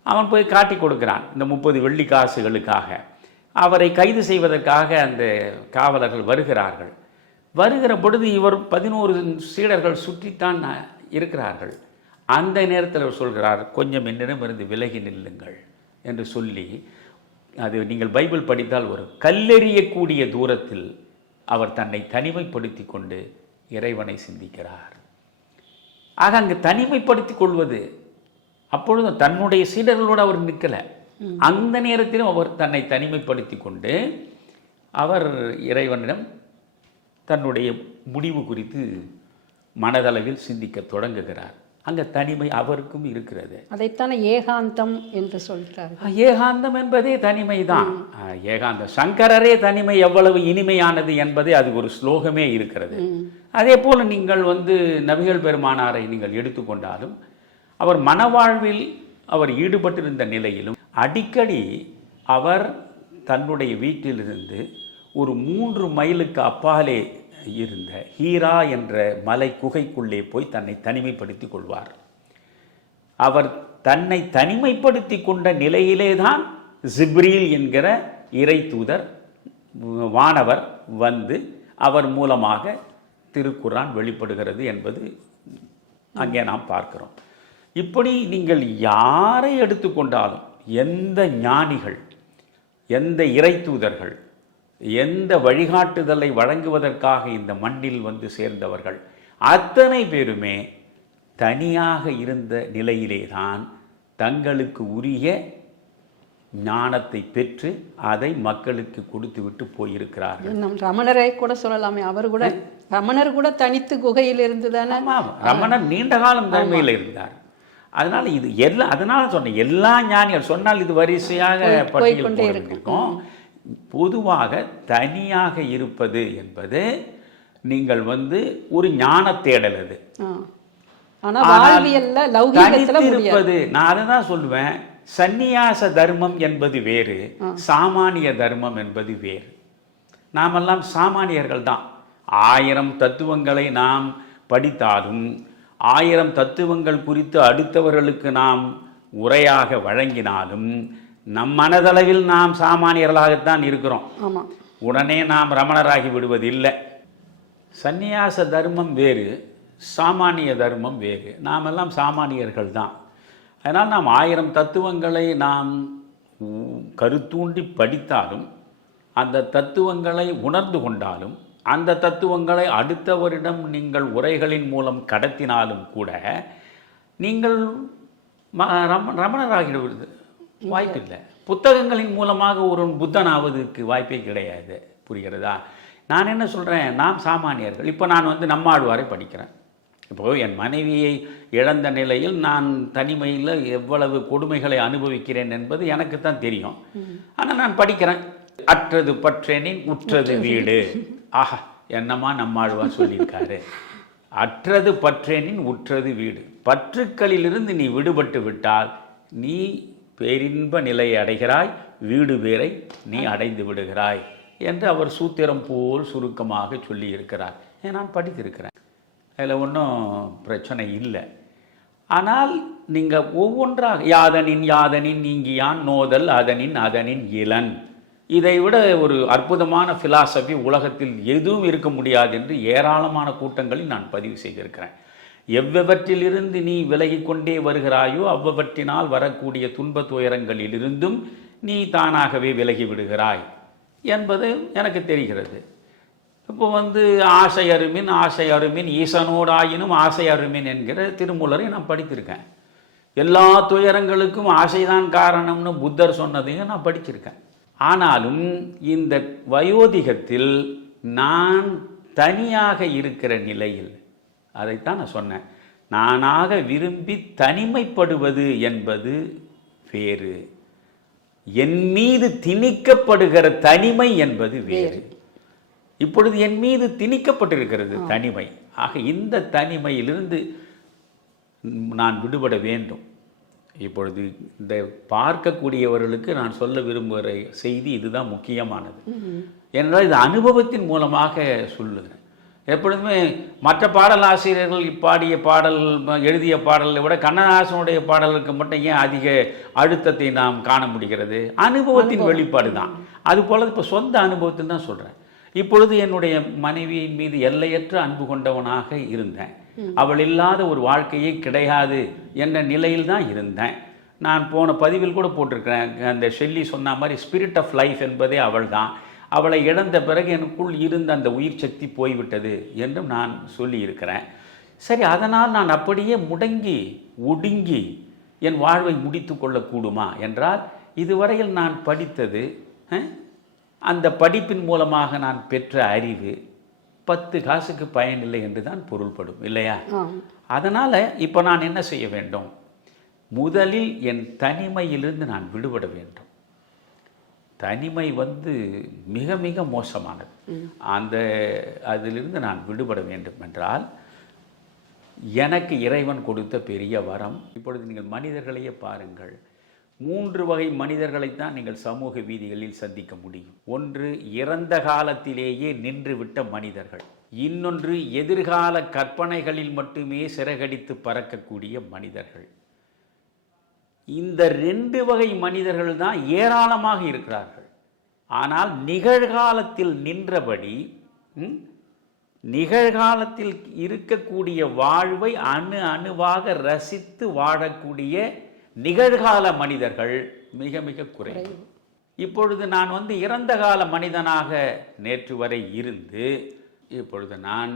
அவன் போய் காட்டி கொடுக்கிறான் இந்த 30 வெள்ளி காசுகளுக்காக. அவரை கைது செய்வதற்காக அந்த காவலர்கள் வருகிறார்கள். வருகிற பொழுது இவர் 11 சீடர்கள் சுற்றித்தான் இருக்கிறார்கள். அந்த நேரத்தில் அவர் சொல்கிறார், கொஞ்சம் என்னிடமிருந்து விலகி நில்லுங்கள் என்று சொல்லி, அது நீங்கள் பைபிள் படித்தால் ஒரு கல்லெறியக்கூடிய தூரத்தில் அவர் தன்னை தனிமைப்படுத்தி கொண்டு இறைவனை சிந்திக்கிறார். ஆக அங்கு தனிமைப்படுத்தி கொள்வது, அப்பொழுது தன்னுடைய சீடர்களோடு அவர் நிற்கலை. அந்த நேரத்திலும் அவர் தன்னை தனிமைப்படுத்தி கொண்டு அவர் இறைவனிடம் தன்னுடைய முடிவு குறித்து மனதளவில் சிந்திக்க தொடங்குகிறார். அங்கே தனிமை அவருக்கும் இருக்கிறது. அதைத்தானே ஏகாந்தம் என்று சொல்கிறார். ஏகாந்தம் என்பதே தனிமை தான். ஏகாந்தம் சங்கரரே தனிமை எவ்வளவு இனிமையானது என்பதே அது ஒரு ஸ்லோகமே இருக்கிறது. அதே போல் நீங்கள் நபிகள் பெருமானாரை நீங்கள் எடுத்துக்கொண்டாலும் அவர் மனவாழ்வில் அவர் ஈடுபட்டிருந்த நிலையிலும் அடிக்கடி அவர் தன்னுடைய வீட்டிலிருந்து ஒரு 3 மைலுக்கு அப்பாலே இருந்த ஹீரா என்ற மலை குகைக்குள்ளே போய் தன்னை தனிமைப்படுத்தி கொள்வார். அவர் தன்னை தனிமைப்படுத்தி கொண்ட நிலையிலே தான் ஜிப்ரீல் என்கிற இறை தூதர் வானவர் அவர் மூலமாக திருக்குர்ஆன் வெளிப்படுகிறது என்பது அங்கே நாம் பார்க்கிறோம். இப்படி நீங்கள் யாரை எடுத்துக்கொண்டாலும், எந்த ஞானிகள், எந்த இறை தூதர்கள், எந்த வழிகாட்டுதலை வழங்குவதற்காக இந்த மண்ணில் சேர்ந்தவர்கள் அத்தனை பேருமே தனியாக இருந்த நிலையிலே தான் தங்களுக்கு உரிய ஞானத்தை பெற்று அதை மக்களுக்கு கொடுத்து விட்டு போயிருக்கிறார்கள். நம் ரமணரை கூட சொல்லலாமே, ரமணர் கூட தனித்து குகையில் இருந்து தானே. ரமணர் நீண்ட காலம் தனிமையில் இருந்தார். அதனால இது அதனால சொன்னேன், எல்லா ஞானிகள் சொன்னால் இது வரிசையாக பட்டியல் போட்டிருக்கும். பொதுவாக தனியாக இருப்பது என்பது நீங்கள் ஒரு ஞான தேடல். அது தனித்திருப்பது, நான் அதை தான் சொல்லுவேன், சந்நியாச தர்மம் என்பது வேறு, சாமானிய தர்மம் என்பது வேறு. நாமெல்லாம் சாமானியர்கள் தான். 1000 தத்துவங்களை நாம் படித்தாலும் 1000 தத்துவங்கள் குறித்து அடுத்தவர்களுக்கு நாம் உரையாக வழங்கினாலும் நம் மனதளவில் நாம் சாமானியர்களாகத்தான் இருக்கிறோம். உடனே நாம் ரமணராகி விடுவதில்லை. சந்நியாச தர்மம் வேறு, சாமானிய தர்மம் வேறு. நாமெல்லாம் சாமானியர்கள் தான். அதனால் நாம் 1000 தத்துவங்களை நாம் கருத்தூண்டி படித்தாலும், அந்த தத்துவங்களை உணர்ந்து கொண்டாலும், அந்த தத்துவங்களை அடுத்தவரிடம் நீங்கள் உரைகளின் மூலம் கடத்தினாலும் கூட நீங்கள் ரமணராகிவிடுவது வாய்ப்பில்லை. புத்தகங்களின் மூலமாக ஒரு புத்தனாவதுக்கு வாய்ப்பே கிடையாது. புரிகிறதா? நான் என்ன சொல்கிறேன், நாம் சாமானியர்கள். இப்போ நான் நம்மாழ்வாரை படிக்கிறேன். இப்போது என் மனைவியை இழந்த நிலையில் நான் தனிமையில் எவ்வளவு கொடுமைகளை அனுபவிக்கிறேன் என்பது எனக்கு தான் தெரியும். ஆனால் நான் படிக்கிறேன். அற்றது பற்றேனின் உற்றது வீடு. ஆஹா, என்னம்மா நம்மாழ்வார் சொல்லியிருக்காரு. அற்றது பற்றேனின் உற்றது வீடு. பற்றுக்களிலிருந்து நீ விடுபட்டு விட்டால் நீ பேரின்ப நிலையை அடைகிறாய், வீடு பேரை நீ அடைந்து விடுகிறாய் என்று அவர் சூத்திரம் போல் சுருக்கமாக சொல்லி இருக்கிறார். நான் படித்திருக்கிறேன், அதில் ஒன்றும் பிரச்சனை இல்லை. ஆனால் நீங்கள் ஒவ்வொன்றாக யாதனின் யாதனின் நீங்கியான் நோதல் அதனின் அதனின் இளன், இதை விட ஒரு அற்புதமான ஃபிலாசபி உலகத்தில் எதுவும் இருக்க முடியாது என்று ஏராளமான கூட்டங்களில் நான் பதிவு செய்திருக்கிறேன். எவ்வவற்றிலிருந்து நீ விலகி கொண்டே வருகிறாயோ அவ்வவற்றினால் வரக்கூடிய துன்ப துயரங்களிலிருந்தும் நீ தானாகவே விலகி விடுகிறாய் என்பது எனக்கு தெரிகிறது. இப்போ ஆசை அருமின் ஆசை அருமின் ஈசனோடாயினும் ஆசை அருமின் என்கிற திருமூலரை நான் படித்திருக்கேன். எல்லா துயரங்களுக்கும் ஆசைதான் காரணம்னு புத்தர் சொன்னதையும் நான் படிச்சிருக்கேன். ஆனாலும் இந்த வயோதிகத்தில் நான் தனியாக இருக்கிற நிலையில், அதைத்தான் நான் சொன்னேன், நானாக விரும்பி தனிமைப்படுவது என்பது வேறு, என் மீது திணிக்கப்படுகிற தனிமை என்பது வேறு. இப்பொழுது என் மீது திணிக்கப்பட்டிருக்கிறது தனிமை. ஆக இந்த தனிமையிலிருந்து நான் விடுபட வேண்டும். இப்பொழுது இந்த பார்க்கக்கூடியவர்களுக்கு நான் சொல்ல விரும்புகிற செய்தி இதுதான் முக்கியமானது. ஏனென்றால் இது அனுபவத்தின் மூலமாக சொல்லுகிறேன். எப்பொழுதுமே மற்ற பாடலாசிரியர்கள் பாடிய பாடல், எழுதிய பாடலை விட கண்ணதாசனுடைய பாடலுக்கு மட்டும் ஏன் அதிக அழுத்தத்தை நாம் காண முடிகிறது? அனுபவத்தின் வெளிப்பாடு தான். அதுபோல் இப்போ சொந்த அனுபவத்தில் தான் சொல்கிறேன். இப்பொழுது என்னுடைய மனைவியின் மீது எல்லையற்ற அன்பு கொண்டவனாக இருந்தேன். அவள் இல்லாத ஒரு வாழ்க்கையே கிடையாது என்ற நிலையில் தான் இருந்தேன். நான் போன பதிவில் கூட போட்டிருக்கிறேன், அந்த ஷெல்லி சொன்ன மாதிரி ஸ்பிரிட் ஆஃப் லைஃப் என்பதே அவள் தான். அவளை இழந்த பிறகு எனக்குள் இருந்த அந்த உயிர் சக்தி போய்விட்டது என்றும் நான் சொல்லியிருக்கிறேன். சரி, அதனால் நான் அப்படியே முடங்கி ஒடுங்கி என் வாழ்வை முடித்து கொள்ளக்கூடுமா என்றால், இதுவரையில் நான் படித்தது, அந்த படிப்பின் மூலமாக நான் பெற்ற அறிவு 10 காசுக்கு பயனில்லை என்று தான் பொருள்படும், இல்லையா? அதனால் இப்போ நான் என்ன செய்ய வேண்டும்? முதலில் என் தனிமையிலிருந்து நான் விடுபட வேண்டும். தனிமை மிக மிக மோசமானது. அதிலிருந்து நான் விடுபட வேண்டும் என்றால், எனக்கு இறைவன் கொடுத்த பெரிய வரம். இப்பொழுது நீங்கள் மனிதர்களையே பாருங்கள். 3 வகை மனிதர்களைத்தான் நீங்கள் சமூக வீதிகளில் சந்திக்க முடியும். ஒன்று இறந்த காலத்திலேயே நின்றுவிட்ட மனிதர்கள், இன்னொன்று எதிர்கால கற்பனைகளில் மட்டுமே சிறகடித்து பறக்கக்கூடிய மனிதர்கள். இந்த 2 வகை மனிதர்கள் தான் ஏராளமாக இருக்கிறார்கள். ஆனால் நிகழ்காலத்தில் நின்றபடி, நிகழ்காலத்தில் இருக்கக்கூடிய வாழ்வை அணு அணுவாக ரசித்து வாழக்கூடிய நிகழ்கால மனிதர்கள் மிக மிக குறைவு. இப்பொழுது நான் இறந்த கால மனிதனாக நேற்று வரை இருந்து இப்பொழுது நான்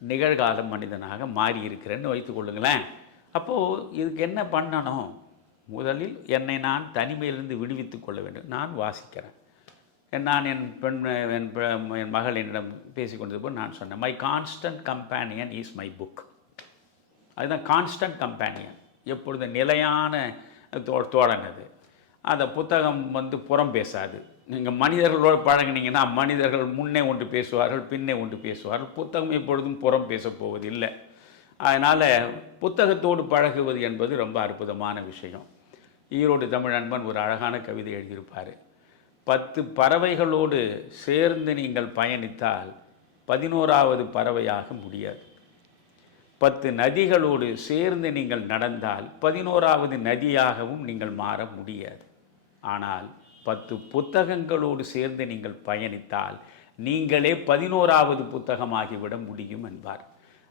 நிகழ்கால மனிதனாக மாறி இருக்கிறேன்னு வைத்துக் கொள்ளுங்களேன். அப்போது இதுக்கு என்ன பண்ணணும்? முதலில் என்னை நான் தனிமையிலிருந்து விடுவித்துக் கொள்ள வேண்டும். நான் வாசிக்கிறேன். நான் என் மகள் என்னிடம் பேசிக்கொண்டது போது நான் சொன்னேன், my constant companion is my book. அதுதான் கான்ஸ்டன்ட் கம்பேனியன், எப்பொழுது நிலையான தோழன் அது. அந்த புத்தகம் புறம் பேசாது. நீங்கள் மனிதர்களோடு பழகினீங்கன்னா மனிதர்கள் முன்னே ஒன்று பேசுவார்கள், பின்னே ஒன்று பேசுவார்கள். புத்தகம் எப்பொழுதும் புறம் பேசப்போவது இல்லை. அதனால் புத்தகத்தோடு பழகுவது என்பது ரொம்ப அற்புதமான விஷயம். ஈரோடு தமிழ் அன்பன் ஒரு அழகான கவிதை எழுதியிருப்பார். 10 பறவைகளோடு சேர்ந்து நீங்கள் பயணித்தால் 11வது பறவையாக முடியாது. 10 நதிகளோடு சேர்ந்து நீங்கள் நடந்தால் 11வது நதியாகவும் நீங்கள் மாற முடியாது. ஆனால் 10 புத்தகங்களோடு சேர்ந்து நீங்கள் பயணித்தால் நீங்களே 11வது புத்தகமாகிவிட முடியும் என்பார்.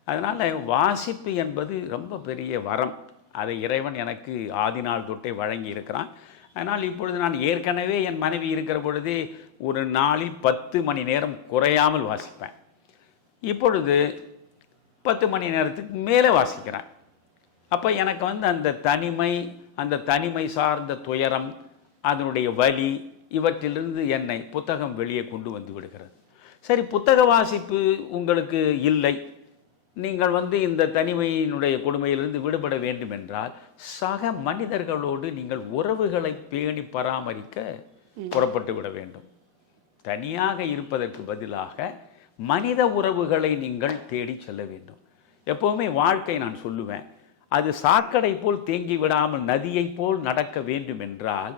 அதனால் வாசிப்பு என்பது ரொம்ப பெரிய வரம். அதை இறைவன் எனக்கு ஆதிநாள் தொட்டே வழங்கி இருக்கிறான். அதனால் இப்பொழுது நான் ஏற்கனவே என் மனைவி இருக்கிற பொழுதே ஒரு நாளில் 10 மணி நேரம் குறையாமல் வாசிப்பேன். இப்பொழுது 10 மணி நேரத்துக்கு மேலே வாசிக்கிறேன். அப்போ எனக்கு அந்த தனிமை சார்ந்த துயரம், அதனுடைய வலி, இவற்றிலிருந்து என்னை புத்தகம் வெளியே கொண்டு வந்து விடுகிறது. சரி, புத்தக வாசிப்பு உங்களுக்கு இல்லை, நீங்கள் இந்த தனிமையினுடைய கொடுமையிலிருந்து விடுபட வேண்டும் என்றால் சக மனிதர்களோடு நீங்கள் உறவுகளை பேணி பராமரிக்க புறப்பட்டு விட வேண்டும். தனியாக இருப்பதற்கு பதிலாக மனித உறவுகளை நீங்கள் தேடி செல்ல வேண்டும். எப்போவுமே வாழ்க்கை நான் சொல்லுவேன், அது சாக்கடை போல் தேங்கி விடாமல் நதியை போல் நடக்க வேண்டும் என்றால்,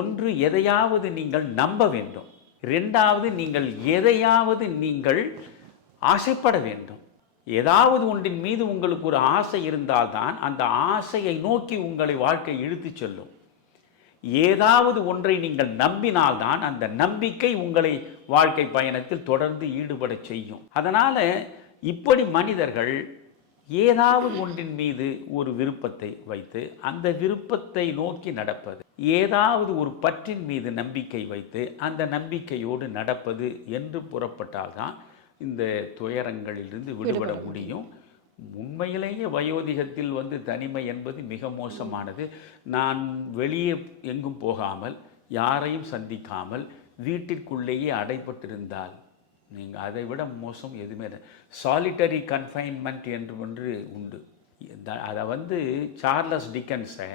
ஒன்று எதையாவது நீங்கள் நம்ப வேண்டும், 2வது நீங்கள் எதையாவது நீங்கள் ஆசைப்பட வேண்டும். ஏதாவது ஒன்றின் மீது உங்களுக்கு ஒரு ஆசை இருந்தால்தான் அந்த ஆசையை நோக்கி உங்களை வாழ்க்கை இழுத்து செல்லும். ஏதாவது ஒன்றை நீங்கள் நம்பினால்தான் அந்த நம்பிக்கை உங்களை வாழ்க்கை பயணத்தில் தொடர்ந்து ஈடுபட செய்யும். அதனால் இப்படி மனிதர்கள் ஏதாவது ஒன்றின் மீது ஒரு விருப்பத்தை வைத்து அந்த விருப்பத்தை நோக்கி நடப்பது, ஏதாவது ஒரு பற்றின் மீது நம்பிக்கை வைத்து அந்த நம்பிக்கையோடு நடப்பது என்று புறப்பட்டால்தான் இந்த துயரங்களிலிருந்து விடுபட முடியும். உண்மையிலேயே வயோதிகத்தில் தனிமை என்பது மிக மோசமானது. நான் வெளியே எங்கும் போகாமல், யாரையும் சந்திக்காமல், வீட்டிற்குள்ளேயே அடைப்பட்டிருந்தால் நீங்கள் அதை விட மோசம் எதுவுமே இல்லை. சாலிட்டரி கன்ஃபைன்மெண்ட் என்று ஒன்று உண்டு. அதை சார்லஸ் டிக்கன்ஸை,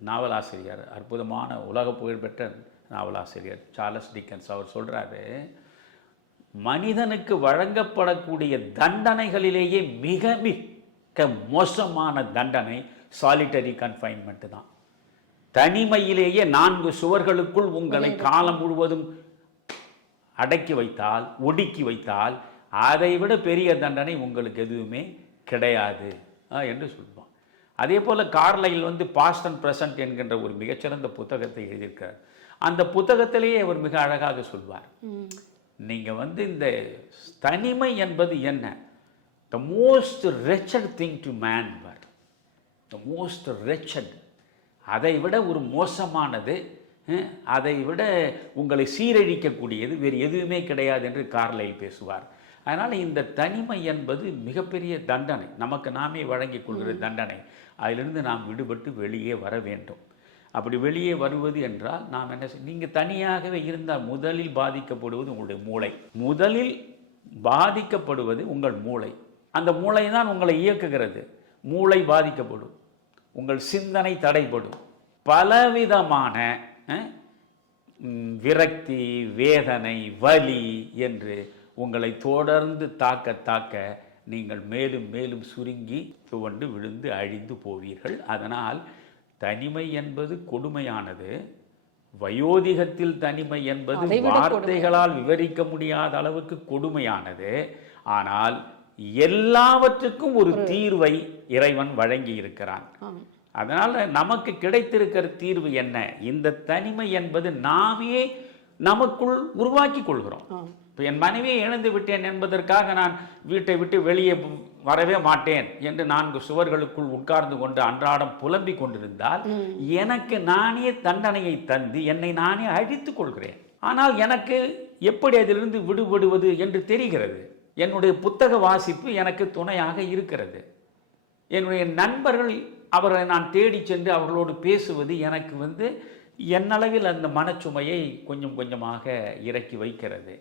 நாவலாசிரியர், அற்புதமான உலக புகழ்பெற்ற நாவலாசிரியர் சார்லஸ் டிக்கன்ஸ், அவர் சொல்கிறாரு, மனிதனுக்கு வழங்கப்படக்கூடிய தண்டனைகளிலேயே மிக மிக மோசமான தண்டனை சாலிட்டரி கன்ஃபைன்மெண்ட் தான். தனிமையிலேயே 4 சுவர்களுக்குள் உங்களை காலம் முழுவதும் அடக்கி வைத்தால், ஒடுக்கி வைத்தால், அதை விட பெரிய தண்டனை உங்களுக்கு எதுவுமே கிடையாது என்று சொல்லுவான். அதே போல் கார்லைல் பாஸ்ட் அண்ட் ப்ரெசன்ட் என்கின்ற ஒரு மிகச்சிறந்த புத்தகத்தை எழுதியிருக்கிறார். அந்த புத்தகத்திலேயே அவர் மிக அழகாக சொல்வார், நீங்கள் இந்த தனிமை என்பது என்ன, the most wretched thing to man, the most wretched, அதை விட ஒரு மோசமானது, அதை விட உங்களை சீரழிக்கக்கூடியது வேறு எதுவுமே கிடையாது என்று கார்லைல் பேசுவார். அதனால் இந்த தனிமை என்பது மிகப்பெரிய தண்டனை, நமக்கு நாமே வழங்கி கொள்கிற தண்டனை. அதிலிருந்து நாம் விடுபட்டு வெளியே வர வேண்டும். அப்படி வெளியே வருவது என்றால் நாம் என்ன செய்ய, நீங்கள் தனியாகவே இருந்தால் முதலில் பாதிக்கப்படுவது உங்களுடைய மூளை. முதலில் பாதிக்கப்படுவது உங்கள் மூளை. அந்த மூளை தான் உங்களை இயக்குகிறது. மூளை பாதிக்கப்படும், உங்கள் சிந்தனை தடைப்படும், பலவிதமான விரக்தி, வேதனை, வலி என்று உங்களை தொடர்ந்து தாக்க நீங்கள் மேலும் மேலும் சுருங்கி துவண்டு விழுந்து அழிந்து போவீர்கள். அதனால் தனிமை என்பது கொடுமையானது. வயோதிகத்தில் தனிமை என்பது வார்த்தைகளால் விவரிக்க முடியாத அளவுக்கு கொடுமையானது. ஆனால் எல்லாவற்றுக்கும் ஒரு தீர்வை இறைவன் வழங்கி இருக்கிறான். அதனால் நமக்கு கிடைத்திருக்கிற தீர்வு என்ன? இந்த தனிமை என்பது நாமே நமக்குள் உருவாக்கி கொள்கிறோம். இப்போ என் மனைவியை இழந்து விட்டேன் என்பதற்காக நான் வீட்டை விட்டு வெளியே வரவே மாட்டேன் என்று 4 சுவர்களுக்குள் உட்கார்ந்து கொண்டு அன்றாடம் புலம்பிக் கொண்டிருந்தால் எனக்கு நானே தண்டனையை தந்து என்னை நானே அழித்துக் கொள்கிறேன். ஆனால் எனக்கு எப்படி அதிலிருந்து விடுபடுவது என்று தெரிகிறது. என்னுடைய புத்தக வாசிப்பு எனக்கு துணையாக இருக்கிறது. என்னுடைய நண்பர்கள், அவர்களை நான் தேடி சென்று அவர்களோடு பேசுவது எனக்கு என்னளவில் அந்த மனச்சுமையை கொஞ்சம் கொஞ்சமாக இறக்கி வைக்கிறது.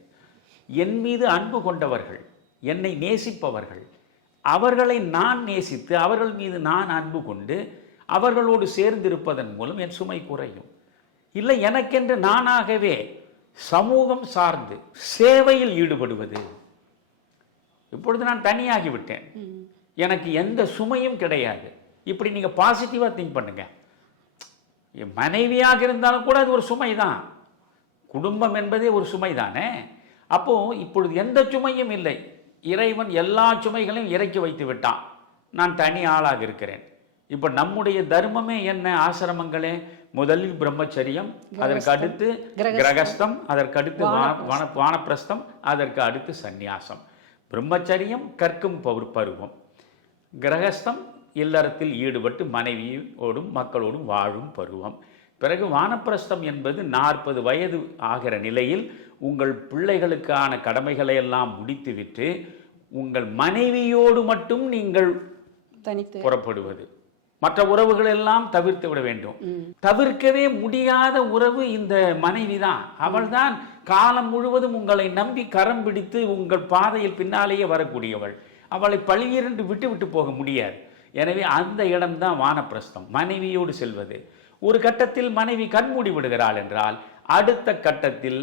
என் மீது அன்பு கொண்டவர்கள், என்னை நேசிப்பவர்கள், அவர்களை நான் நேசித்து அவர்கள் மீது நான் அன்பு கொண்டு அவர்களோடு சேர்ந்திருப்பதன் மூலம் என் சுமை குறையும். இல்லை, எனக்கென்று நானாகவே சமூகம் சார்ந்து சேவையில் ஈடுபடுவது. இப்பொழுது நான் தனியாகிவிட்டேன், எனக்கு எந்த சுமையும் கிடையாது. இப்படி நீங்கள் பாசிட்டிவாக திங்க் பண்ணுங்க. என் மனைவியாக இருந்தாலும் கூட அது ஒரு சுமை தான். குடும்பம் என்பதே ஒரு சுமை தானே. அப்போது இப்பொழுது எந்த சுமையும் இல்லை. இறைவன் எல்லா சுமைகளையும் இறக்கி வைத்து விட்டான். நான் தனி ஆளாக இருக்கிறேன். இப்போ நம்முடைய தர்மமே என்ன? ஆசிரமங்களே. முதலில் பிரம்மச்சரியம், அதற்கு அடுத்து கிரகஸ்தம், அதற்கு அடுத்து வானப்பிரஸ்தம், அதற்கு அடுத்து சந்நியாசம். பிரம்மச்சரியம் கற்கும் பருவம், கிரகஸ்தம் இல்லறத்தில் ஈடுபட்டு மனைவியோடும் மக்களோடும் வாழும் பருவம். பிறகு வானப்பிரஸ்தம் என்பது 40 வயது ஆகிற நிலையில் உங்கள் பிள்ளைகளுக்கான கடமைகளை எல்லாம் முடித்துவிட்டு உங்கள் மனைவியோடு மட்டும் நீங்கள் புறப்படுவது. மற்ற உறவுகள் எல்லாம் தவிர்த்து விட வேண்டும். தவிர்க்கவே முடியாத உறவு இந்த மனைவி தான். அவள் தான் காலம் முழுவதும் உங்களை நம்பி கரம் பிடித்து உங்கள் பாதையில் பின்னாலேயே வரக்கூடியவள். அவளை பழியிரண்டு விட்டு விட்டு போக முடியாது. எனவே அந்த இடம்தான் வானப்பிரஸ்தம், மனைவியோடு செல்வது. ஒரு கட்டத்தில் மனைவி கண்மூடி விடுகிறாள் என்றால் அடுத்த கட்டத்தில்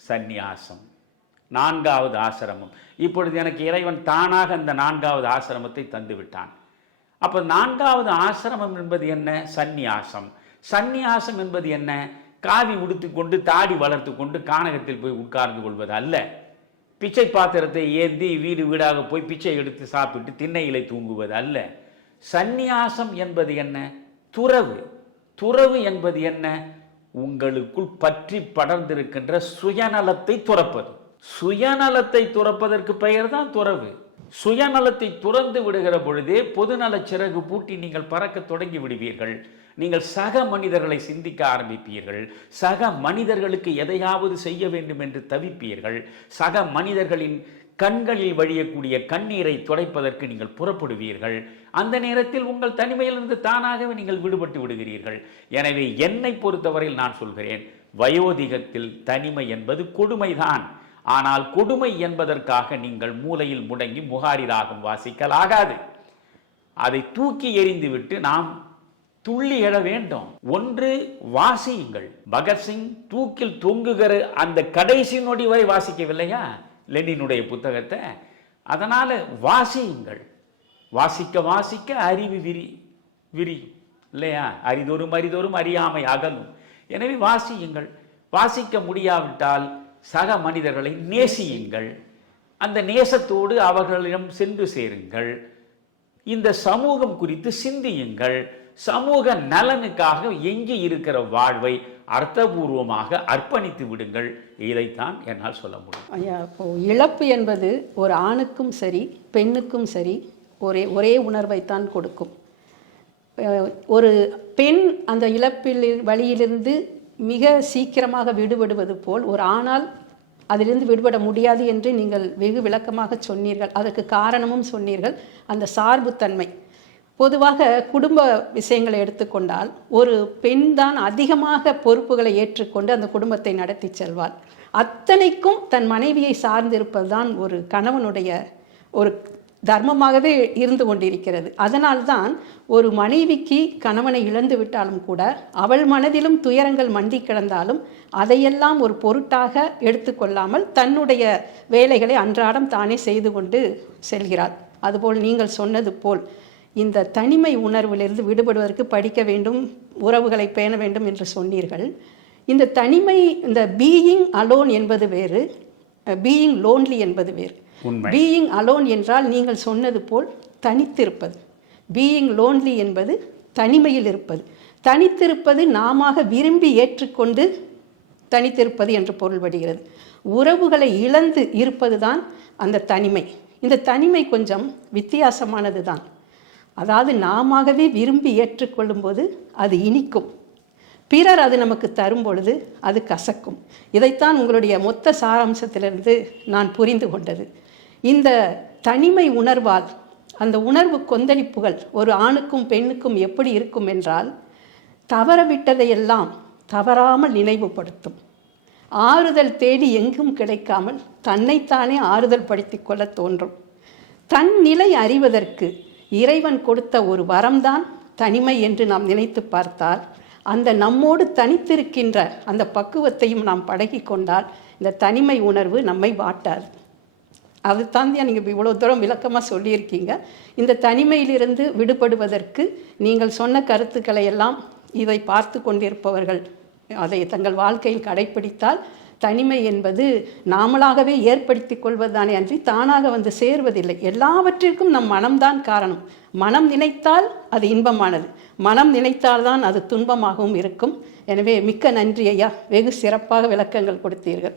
சந்நியாசம், 4வது ஆசிரமம். இப்பொழுது எனக்கு இறைவன் தானாக அந்த 4வது ஆசிரமத்தை தந்து விட்டான். அப்போ 4வது ஆசிரமம் என்பது என்ன? சந்நியாசம். சந்நியாசம் என்பது என்ன? காவி உடுத்து கொண்டு தாடி வளர்த்து கொண்டு கானகத்தில் போய் உட்கார்ந்து கொள்வது அல்ல. பிச்சை பாத்திரத்தை ஏந்தி வீடு வீடாக போய் பிச்சை எடுத்து சாப்பிட்டு திண்ணையிலே தூங்குவது அல்ல. சந்நியாசம் என்பது என்ன? துறவு. துறவு என்பது என்ன? உங்களுக்குள் பற்றி படர்ந்திருக்கின்ற சுயநலத்தை துறப்பது. சுயநலத்தை துறப்பதற்கு பெயர் தான் துறவு. சுயநலத்தை துறந்து விடுகிற பொழுதே பொதுநல சிறகு பூட்டி நீங்கள் பறக்க தொடங்கி விடுவீர்கள். நீங்கள் சக மனிதர்களை சிந்திக்க ஆரம்பிப்பீர்கள். சக மனிதர்களுக்கு எதையாவது செய்ய வேண்டும் என்று தவிப்பீர்கள். சக மனிதர்களின் கண்களில் வழியக்கூடிய கண்ணீரை துடைப்பதற்கு நீங்கள் புறப்படுவீர்கள். அந்த நேரத்தில் உங்கள் தனிமையிலிருந்து தானாகவே நீங்கள் விடுபட்டு விடுகிறீர்கள். எனவே என்னை பொறுத்தவரையில் நான் சொல்கிறேன், வயோதிகத்தில் தனிமை என்பது கொடுமைதான். ஆனால் கொடுமை என்பதற்காக நீங்கள் மூலையில் முடங்கி முகாரி ராகம் வாசிக்கலாகாது. அதை தூக்கி எறிந்துவிட்டு நாம் துள்ளி எழ வேண்டும். ஒன்று வாசியுங்கள். பகத்சிங் தூக்கில் தொங்குகிற அந்த கடைசி நொடி வரை வாசிக்கவில்லையா லெனினுடைய புத்தகத்தை? அதனால வாசியுங்கள். வாசிக்க வாசிக்க அறிவு விரியும் இல்லையா? அரிதோறும் அறியாமை அகலும். எனவே வாசியுங்கள். வாசிக்க முடியாவிட்டால் சக மனிதர்களை நேசியுங்கள். அந்த நேசத்தோடு அவர்களிடம் சென்று சேருங்கள். இந்த சமூகம் குறித்து சிந்தியுங்கள். சமூக நலனுக்காக எஞ்சி இருக்கிற வாழ்வை அர்த்தபூர்வமாக அர்ப்பணித்து விடுங்கள். இதைத்தான் என்னால் சொல்ல முடியும். ஐயா, இப்போ இழப்பு என்பது ஒரு ஆணுக்கும் சரி பெண்ணுக்கும் சரி ஒரே உணர்வைத்தான் கொடுக்கும். ஒரு பெண் அந்த இழப்பில் வழியிலிருந்து மிக சீக்கிரமாக விடுபடுவது போல் ஒரு ஆணால் அதிலிருந்து விடுபட முடியாது என்று நீங்கள் வெகு விளக்கமாக சொன்னீர்கள். அதற்கு காரணமும் சொன்னீர்கள், அந்த சார்புத்தன்மை. பொதுவாக குடும்ப விஷயங்களை எடுத்துக்கொண்டால் ஒரு பெண் தான் அதிகமாக பொறுப்புகளை ஏற்றுக்கொண்டு அந்த குடும்பத்தை நடத்தி செல்வாள். அத்தனைக்கும் தன் மனைவியை சார்ந்திருப்பது தான் ஒரு கணவனுடைய ஒரு தர்மமாகவே இருந்து கொண்டிருக்கிறது. அதனால்தான் ஒரு மனைவிக்கு கணவனை இழந்து விட்டாலும் கூட அவள் மனதிலும் துயரங்கள் மண்டி கிடந்தாலும் அதையெல்லாம் ஒரு பொருட்டாக எடுத்துக்கொள்ளாமல் தன்னுடைய வேலைகளை அன்றாடம் தானே செய்து கொண்டு செல்கிறாள். அதுபோல் நீங்கள் சொன்னது போல் இந்த தனிமை உணர்விலிருந்து விடுபடுவதற்கு படிக்க வேண்டும், உறவுகளை பேண வேண்டும் என்று சொன்னீர்கள். இந்த தனிமை, இந்த பீயிங் அலோன் என்பது வேறு, பீயிங் லோன்லி என்பது வேறு. பீயிங் அலோன் என்றால் நீங்கள் சொன்னது போல் தனித்திருப்பது. பீயிங் லோன்லி என்பது தனிமையில் இருப்பது. தனித்திருப்பது நாம விரும்பி ஏற்றுக்கொண்டு தனித்திருப்பது என்று பொருள்படுகிறது. உறவுகளை இழந்து இருப்பது தான் அந்த தனிமை. இந்த தனிமை கொஞ்சம் வித்தியாசமானது தான். அதாவது நாமவே விரும்பி ஏற்றுக்கொள்ளும் போது அது இனிக்கும், பிறர் அது நமக்கு தரும் பொழுது அது கசக்கும். இதைத்தான் உங்களுடைய மொத்த சாராம்சத்திலிருந்து நான் புரிந்து கொண்டது. இந்த தனிமை உணர்வால் அந்த உணர்வு கொந்தளிப்புகள் ஒரு ஆணுக்கும் பெண்ணுக்கும் எப்படி இருக்கும் என்றால், தவறவிட்டதையெல்லாம் தவறாமல் நினைவுபடுத்தும். ஆறுதல் தேடி எங்கும் கிடைக்காமல் தன்னைத்தானே ஆறுதல் படுத்தி கொள்ள தோன்றும். தன் நிலை அறிவதற்கு இறைவன் கொடுத்த ஒரு வரம்தான் தனிமை என்று நாம் நினைத்து பார்த்தால், அந்த நம்மோடு தனித்திருக்கின்ற அந்த பக்குவத்தையும் நாம் பழகி கொண்டால் இந்த தனிமை உணர்வு நம்மை வாட்டாது. அது தாண்டியா நீங்கள் இவ்வளோ தூரம் விளக்கமாக சொல்லியிருக்கீங்க. இந்த தனிமையிலிருந்து விடுபடுவதற்கு நீங்கள் சொன்ன கருத்துக்களை எல்லாம் இதை பார்த்து கொண்டிருப்பவர்கள் அதை தங்கள் வாழ்க்கையில் கடைப்பிடித்தால் தனிமை என்பது நாமளாகவே ஏற்படுத்தி கொள்வதுதானே அன்றி தானாக வந்து சேர்வதில்லை. எல்லாவற்றிற்கும் நம் மனம்தான் காரணம். மனம் நினைத்தால் அது இன்பமானது, மனம் நினைத்தால்தான் அது துன்பமாகவும் இருக்கும். எனவே மிக்க நன்றி ஐயா, வெகு சிறப்பாக விளக்கங்கள் கொடுத்தீர்கள்.